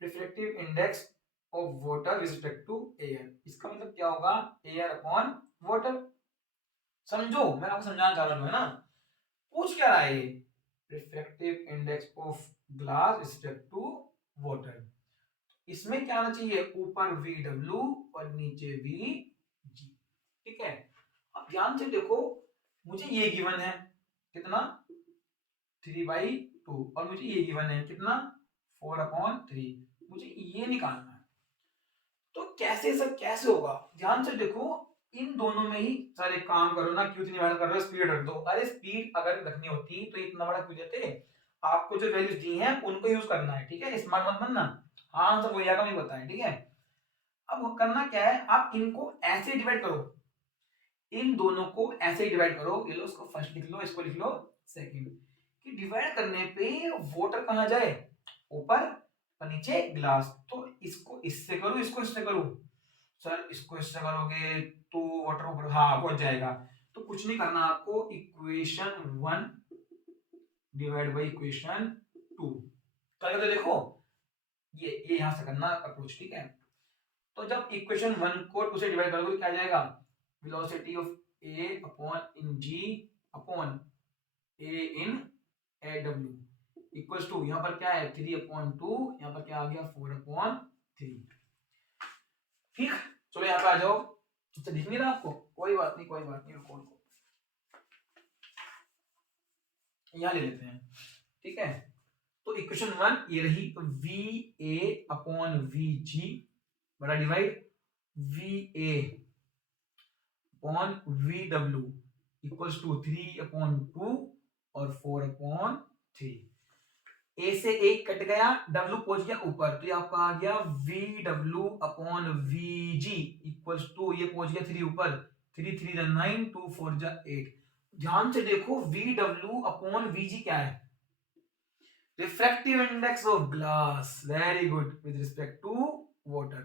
reflective index of water with respect to air, इसका मतलब क्या होगा, एयर अपॉन वाटर। समझो मैं आपको समझाना चाह रहा हूँ, है ना। पूछ क्या रहा है ये, reflective index of glass respect to water. इसमें क्या आना चाहिए, ऊपर VW और नीचे VG, ठीक है। अब ध्यान से देखो, मुझे ये गिवन है कितना 3/2 और मुझे ये गिवन है कितना 4/3, मुझे ये निकालना है। तो कैसे सर कैसे होगा, ध्यान से देखो, इन दोनों में ही सारे काम करो ना, क्यों इतनी मेहनत कर रहे हो, स्पीड रख दो। अरे स्पीड अगर रखनी होती तो इतना बड़ा क्यों देते, आपको जो वैल्यूज दी हैं उनको यूज करना है, ठीक है, स्मार्ट मत बनना। हाँ आंसर वही आएगा, नहीं बताएं, ठीक है। अब करना क्या है, आप इनको ऐसे डिवाइड करो, इन दोनों को ऐसे डिवाइड करो, ये लो इसको फर्स्ट लिख लो, इसको लिख लो सेकंड, कि डिवाइड करने पे वाटर कहां जाए, ऊपर और नीचे ग्लास। तो इसको इससे करूं, इसको इससे करूं, सर इसको इससे करोगे तो वाटर ऊपर हाँ पहुंच जाएगा। तो कुछ नहीं करना आपको, इक्वेशन 1 डिवाइड बाई इक्वेशन 2 करके तो देखो, ये यहां से करना अप्रोच, ठीक है। तो जब इक्वेशन 1 को 2 से डिवाइड करोगे तो क्या आ जाएगा, velocity of A upon in G upon A in A W equals to, यहां पर क्या है 3/2, यहां पर क्या आ गया 4/3। ठीक, चलो यहां पे आ जाओ। तो दिख नहीं रहा आपको, कोई बात नहीं, कोई बात नहीं, रुको रुको, यहां ले लेते हैं, ठीक है। तो इक्वेशन 1 ये रही, V A upon V G बड़ा divide V A upon V W equals to 3/2 और 4/3। ए से एक कट गया, डब्ल्यू पहुंच गया ऊपर, तो ये आपका आ गया V W upon V G equals to, ये पहुंच गया 3 ऊपर, 3 3 9 2 4 8। ध्यान से देखो, V W upon V G क्या है, refractive index of glass, very good, with respect to water.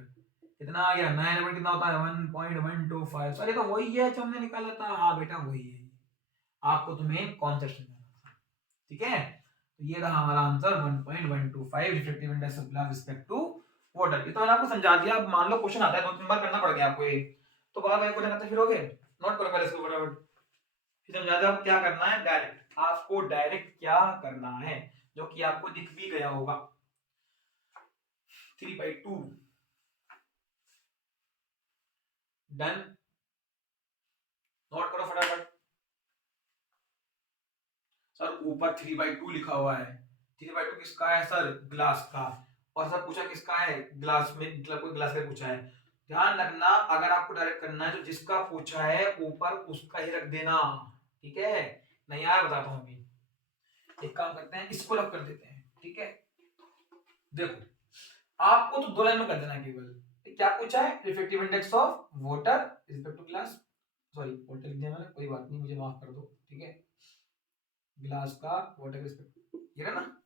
कितना आ गया 9 कितना होता है 1.125। अरे तो वही है जो हमने निकाला था, हाँ बेटा वही है, आपको तो मेन कॉन्सेप्ट समझना था, ठीक है। तो ये रहा हमारा answer 1.125 reflective index of glass respect to water. ये तो मैंने आपको समझा दिया। अब मान लो क्वेश्चन आता है 2-3 बार करना पड़ गया आपको ये, तो बार बार क्वेश्चन करते फिरोगे, नोट करो पहले इसको फटाफट, फिर समझा दो आप क्या करना है, डायरेक्ट आपको डायरेक्ट क्या करना है, जो कि आपको दिख भी गया होगा 3/2 डन, नोट करो फटाफट। सर ऊपर 3/2 लिखा हुआ है, 3/2 किसका है सर, ग्लास का, और सर पूछा किसका है, ग्लास में, मतलब कोई ग्लास का पूछा है। ध्यान रखना, अगर आपको डायरेक्ट करना है तो जिसका पूछा है ऊपर उसका ही रख देना, ठीक है। नहीं यार बताता हूं अभी, एक काम करते हैं, इसको रख कर देते हैं, ठीक है। देखो आपको तो 2 लाइन में कर देना है केवल, क्या पूछा है, reflective index of water respect to glass, sorry water लिख दिया मैंने, कोई बात नहीं, मुझे माफ कर दो, ठीक है। ग्लास का वाटर रिस्पेक्ट, ये रहा ना,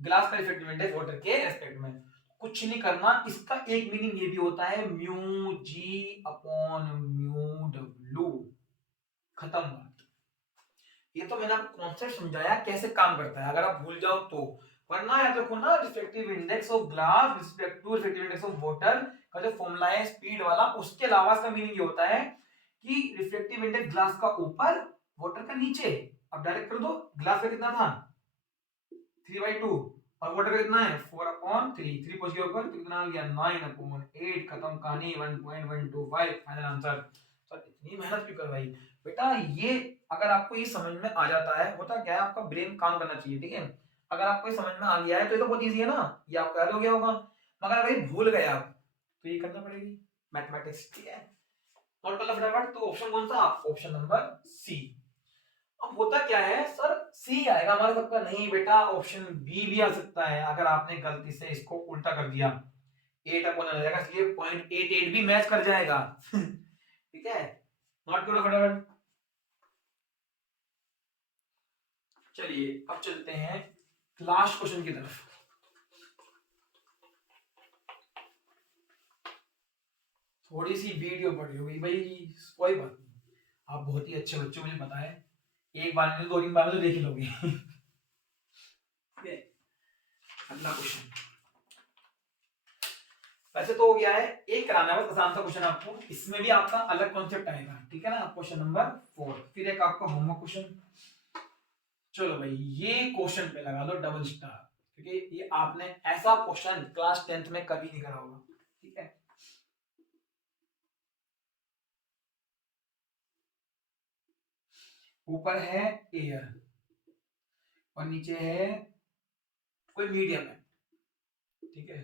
ग्लास का रिफ्लेक्टिव इंडेक्स वाटर के रेस्पेक्ट में। कुछ नहीं करना, इसका एक मीनिंग ये भी होता है mu G upon mu W, खत्म बात। ये तो मैंने आपको कॉन्सेप्ट समझाया कैसे काम करता है, अगर आप भूल जाओ तो, वरना याद रखो ना, reflective index of glass respect to reflective index of water का जो फॉर्मूला है स्पीड वाला, उसके अलावा इसका मीनिंग ये होता है कि रिफ्लेक्टिव इंडेक्स ग्लास का ऊपर वाटर का नीचे। अब डायरेक्ट कर दो, ग्लास का कितना था 3/2 और वाटर का कितना है 4/3, 3 पहुंच गया ऊपर तो कितना आ गया 9/8, खत्म कहानी, 1.125 फाइनल आंसर। सर इतनी मेहनत क्यों करवाई बेटा, ये अगर आपको ये समझ में आ जाता है, होता क्या है आपका ब्रेन काम करना चाहिए, ठीक है। अगर आपको ये समझ में आ गया है तो ये तो बहुत इजी है ना, ये आपको याद हो गया होगा। मगर अगर ये भूल गए आप तो ये करना पड़ेगी मैथमेटिक्स, ठीक है। और मतलब फटाफट, तो ऑप्शन कौन सा, ऑप्शन नंबर सी। अब अब होता क्या है सर, सी आएगा हमारा सबका, नहीं बेटा ऑप्शन बी भी आ सकता है। अगर आपने गलती से इसको उल्टा कर दिया 8 अपॉन आ जाएगा, इसलिए 0.88 भी मैच कर जाएगा। ठीक है, नोट करो फटाफट। चलिए अब चलते हैं लास्ट क्वेश्चन की तरफ। थोड़ी सी वीडियो बड़ी हो गई भाई, कोई बात नहीं, आप बहुत ही अच्छे बच्चे, मुझे पता है, एक बार में 2 3 बार में तो देख ही लोगे। अगला क्वेश्चन वैसे तो हो गया है, एक कराना है बस आसान सा क्वेश्चन आपको, इसमें भी आपका अलग कॉन्सेप्ट आएगा, ठीक है ना। क्वेश्चन नंबर 4, फिर एक आपका होमवर्क क्वेश्चन। चलो भाई ये क्वेश्चन पे लगा दो डबल स्टार, क्योंकि ये आपने ऐसा क्वेश्चन क्लास 10th में कभी नहीं करा होगा, ठीक है। ऊपर है एयर और नीचे है कोई मीडियम है, ठीक है।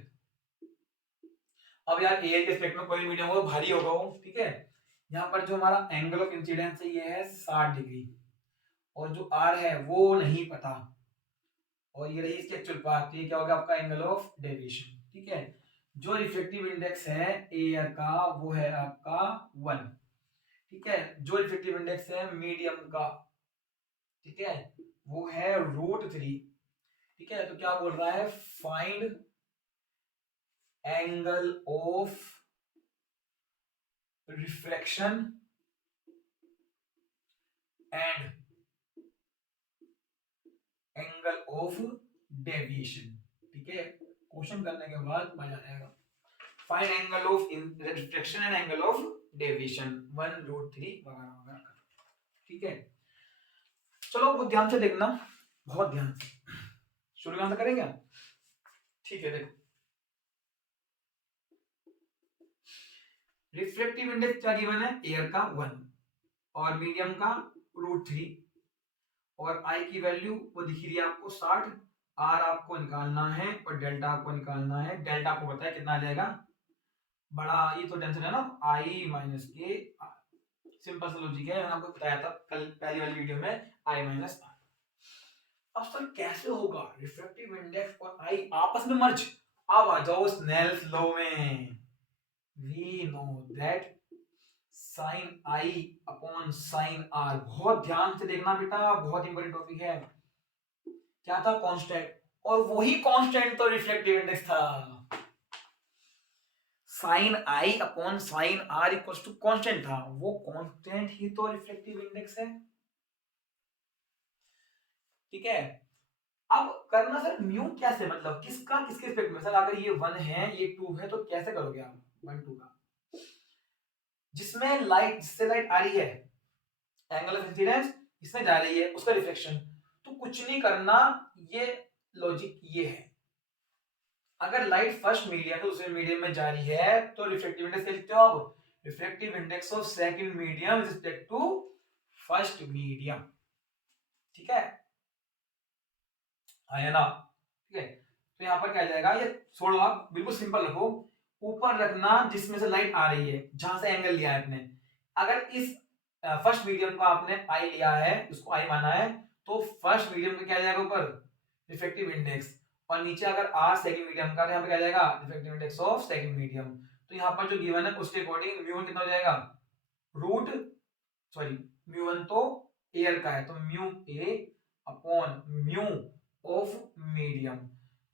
अब यार एयर के स्पेक्ट में कोई मीडियम हो भारी होगा वो, ठीक है। यहाँ पर जो हमारा एंगल ऑफ इंसिडेंस है ये है 60 डिग्री, और जो आर है वो नहीं पता, और ये रही इसकी एक्चुअल पाथ, ये क्या होगा आपका एंगल ऑफ डेविएशन, ठीक है। जो रिफ्लेक्टिव इंडेक्स है एयर का वो है आपका 1, ठीक है। जो रिफ्लेक्टिव इंडेक्स है मीडियम का, ठीक है, वो है √3, ठीक है। तो क्या बोल रहा है, find angle of refraction and angle of deviation, ठीक है। क्वेश्चन करने के बाद मजा आएगा। Find angle of refraction and angle of deviation 1√3 वगैरह वगैरह, ठीक है। चलो बहुत ध्यान से देखना, बहुत ध्यान से, शुरू कहां से करेंगे, ठीक है। देखो रिफ्लेक्टिव इंडेक्स क्या गिवन है, एयर का 1 और मीडियम का √3, और आई की वैल्यू वो दिख रही है आपको 60, आर आपको निकालना है और डेल्टा आपको निकालना है। डेल्टा आपको पता है कितना आ जाएगा, बड़ा ये तो टेंशन है ना, आई माइनस के, सिंपल सा लॉजिक है, मैंने आपको बताया था कल पहली वाली वीडियो में, आई माइनस आर। अब सर कैसे होगा रिफ्रैक्टिव इंडेक्स और आई आपस में मर्ज, अब आ जाओ स्नेल्स लॉ में। We know that sine I upon sine R, बहुत ध्यान से देखना बेटा, बहुत इंपॉर्टेंट टॉपिक है। क्या था, कांस्टेंट, और वही कांस्टेंट तो रिफ्लेक्टिव इंडेक्स था। Sine I upon sine R equals to constant था, वो कांस्टेंट ही तो रिफ्लेक्टिव इंडेक्स है, ठीक है। अब करना सर म्यू कैसे, मतलब किसका किसके रिस्पेक्ट में, सर अगर ये 1 है ये 2 है तो कैसे करोगे आप 1 2 का, जिसमें लाइट, जिससे लाइट आ रही है एंगल ऑफ इंसिडेंस, इसमें जा रही है उसका रिफ्लेक्शन, तो कुछ नहीं करना, ये लॉजिक ये है। अगर लाइट फर्स्ट मीडियम तो दूसरे मीडियम में जा रही है तो रिफ्लेक्टिव इंडेक्स क्या लिखते हो आप, reflective index of second medium with respect to first medium, ठीक है, है ना, ठीक है। तो यहाँ पर क्या आ जाएगा, ये छोड़ो आप, बिल्कुल सिंपल रखो, ऊपर रखना जिसमें से लाइट आ रही है, जहां से एंगल लिया है आपने। अगर इस फर्स्ट मीडियम को आपने आई लिया है, उसको आई माना है, तो फर्स्ट मीडियम का क्या आ जाएगा ऊपर, रिफ्लेक्टिव इंडेक्स, और नीचे अगर आर सेकंड मीडियम का, तो यहाँ पे क्या आ जाएगा, reflective index of second medium. तो यहाँ पर जो गिवन है उसके अकॉर्डिंग म्यू कितना हो जाएगा, रूट सॉरी म्यू वन तो एयर का है, तो mu A upon mu of medium.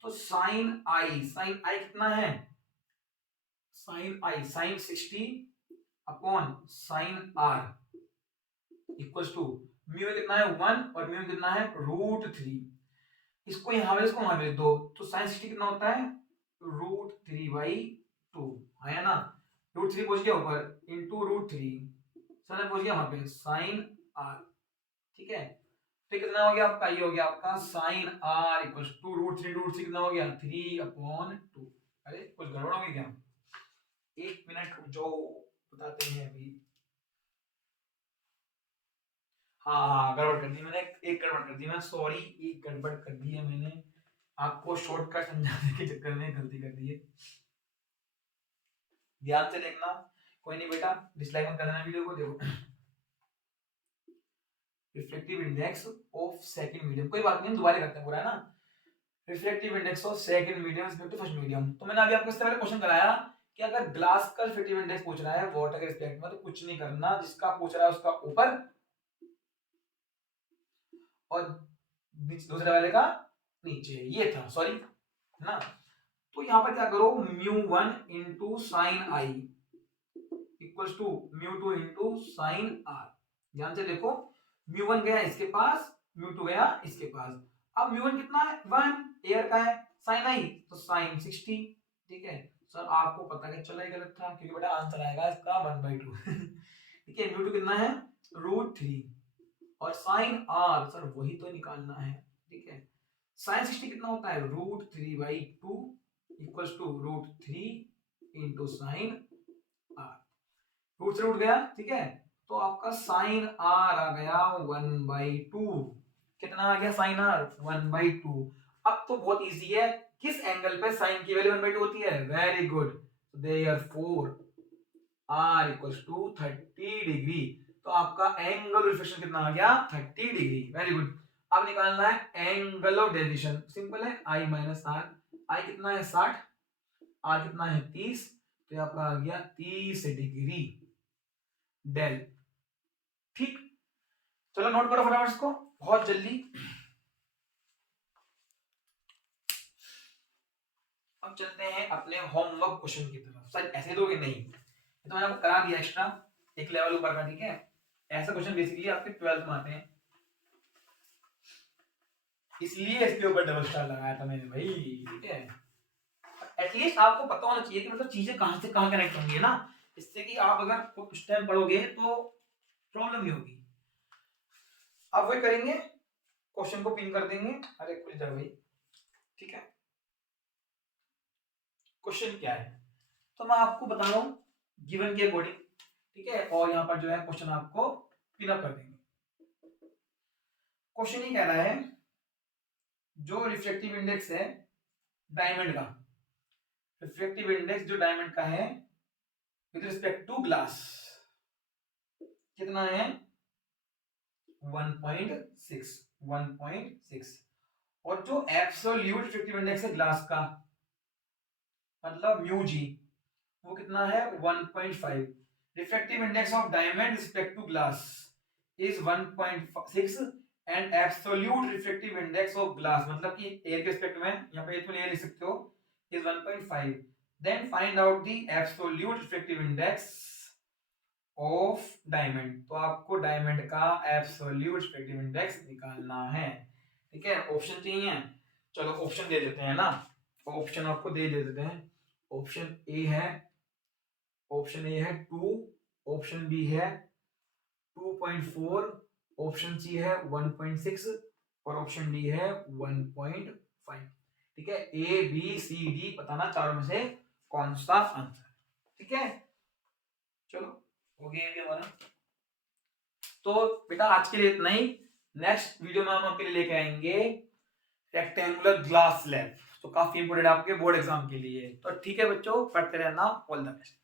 तो साइन आई कितना है, sine I sine 60 upon sine R equals to mu कितना है 1 और म्यू कितना है √3, इसको यहां पे इसको वहां भेज दो, तो साइन 60 कितना होता है √3/2, है ना। √3 पहुंच गया ऊपर इंटू √3, साइन पहुंच गया वहां पे साइन आर, ठीक है। तो कितना हो गया आपका, ये हो गया आपका साइन आर इक्वल्स टू √3 कितना हो गया 3/2। अरे कुछ गड़बड़ हो गई क्या, एक मिनट जो बताते हैं अभी। हाँ हाँ गड़बड़ कर दी मैंने, एक गड़बड़ कर दी मैंने, सॉरी, एक गड़बड़ कर दी है मैंने, आपको शॉर्टकट समझाने के चक्कर में गलती कर दी है। ध्यान से देखना, कोई नहीं बेटा, डिसलाइक मत कर देना वीडियो को। देखो reflective index of second medium, कोई बात नहीं हम दोबारा करते हैं पूरा, है ना। Reflective index of second medium respect to first medium. तो मैंने अभी आपको इससे पहले क्वेश्चन कराया कि अगर ग्लास का रिफ्लेक्टिव इंडेक्स पूछ रहा है वाटर के रिस्पेक्ट में, तो कुछ नहीं करना, जिसका पूछ रहा है उसका ऊपर और दूसरे वाले का नीचे, ये था, सॉरी, है ना। तो यहाँ पर क्या करो, μ1 into sine I equals to μ2 into sine R. ध्यान से देखो, μ1 गया इसके पास, μ2 गया इसके पास। अब μ1 कितना है, 1 एयर का है, साइन आई तो साइन 60। ठीक है सर, आपको पता है चला ही गलत था, क्योंकि बेटा आंसर आएगा इसका 1/2। ठीक है, μ2 कितना है, √3 और साइन आर सर वही तो निकालना है। ठीक है, साइन 60 कितना होता है, √3/2 equals to √3 into sine R. Root से रूट गया, ठीक है, तो आपका साइन आर आ गया 1/2। कितना आ गया साइन आर, 1/2। अब तो बहुत इजी है, किस एंगल पे साइन की वैल्यू 1/2 होती है, very good, therefore R equals to 30 degree. तो आपका एंगल रिफ्लेक्शन कितना आ गया, 30 डिग्री, वेरी गुड। अब निकालना है एंगल ऑफ डेविएशन, सिंपल है, आई माइनस आर। आई कितना है 60, आर कितना है 30, तो आपका आ गया 30 डिग्री डेल। ठीक, चलो नोट करो फटाफट इसको बहुत जल्दी। अब चलते हैं अपने होमवर्क क्वेश्चन की तरफ। सर ऐसे दोगे नहीं, तो मैंने आपको करा दिया एक्स्ट्रा एक लेवल ऊपर का। ठीक है, ऐसा क्वेश्चन बेसिकली आपके 12th में आते हैं, इसलिए इसके ऊपर डबल स्टार लगाया था मैंने भाई। ठीक है, एटलीस्ट आपको पता होना चाहिए कि मतलब चीजें कहां से कहां कनेक्ट होंगी, ना, इससे कि आप अगर कुछ टाइम पढ़ोगे तो प्रॉब्लम नहीं होगी। अब वही करेंगे, क्वेश्चन को पिन कर देंगे। अरे खुल जा भाई। ठीक है, क्वेश्चन क्या है तो मैं आपको बता रहा हूं गिवन के अकॉर्डिंग। ठीक है, और यहाँ पर जो है क्वेश्चन आपको पिन अप कर देंगे। क्वेश्चन ये कह रहा है, जो रिफ्लेक्टिव इंडेक्स है डायमंड का, रिफ्लेक्टिव इंडेक्स जो डायमंड का है विद रिस्पेक्ट टू ग्लास कितना है, 1.6 और जो एब्सोल्यूट रिफ्लेक्टिव इंडेक्स है ग्लास का, मतलब म्यू जी, वो कितना है 1.5। Reflective index of diamond respect to glass is 1.6 and absolute reflective index of glass, मतलब कि एयर के रिस्पेक्ट में, यहाँ पे तुम एयर लिख सकते हो, is 1.5। Then find out the absolute reflective index of diamond. तो आपको डायमंड का एब्सोल्यूट रिफ्लेक्टिव इंडेक्स निकालना है। ठीक है, ऑप्शन चाहिए, चलो ऑप्शन दे देते हैं ना, ऑप्शन आपको दे देते हैं। ऑप्शन ए है 2, ऑप्शन बी है 2.4, ऑप्शन सी है 1.6 और ऑप्शन डी है 1.5। ठीक है, ए बी सी डी बताना चारों में से कौन सा आंसर। ठीक है, चलो हो गया ये हमारा। तो बेटा आज के लिए इतना ही, नेक्स्ट वीडियो में हम आपके लिए लेके आएंगे रेक्टेंगुलर ग्लास स्लैब, तो काफी इंपोर्टेंट आपके बोर्ड एग्जाम के लिए। तो ठीक है बच्चों, पढ़ते रहना, ऑल द बेस्ट।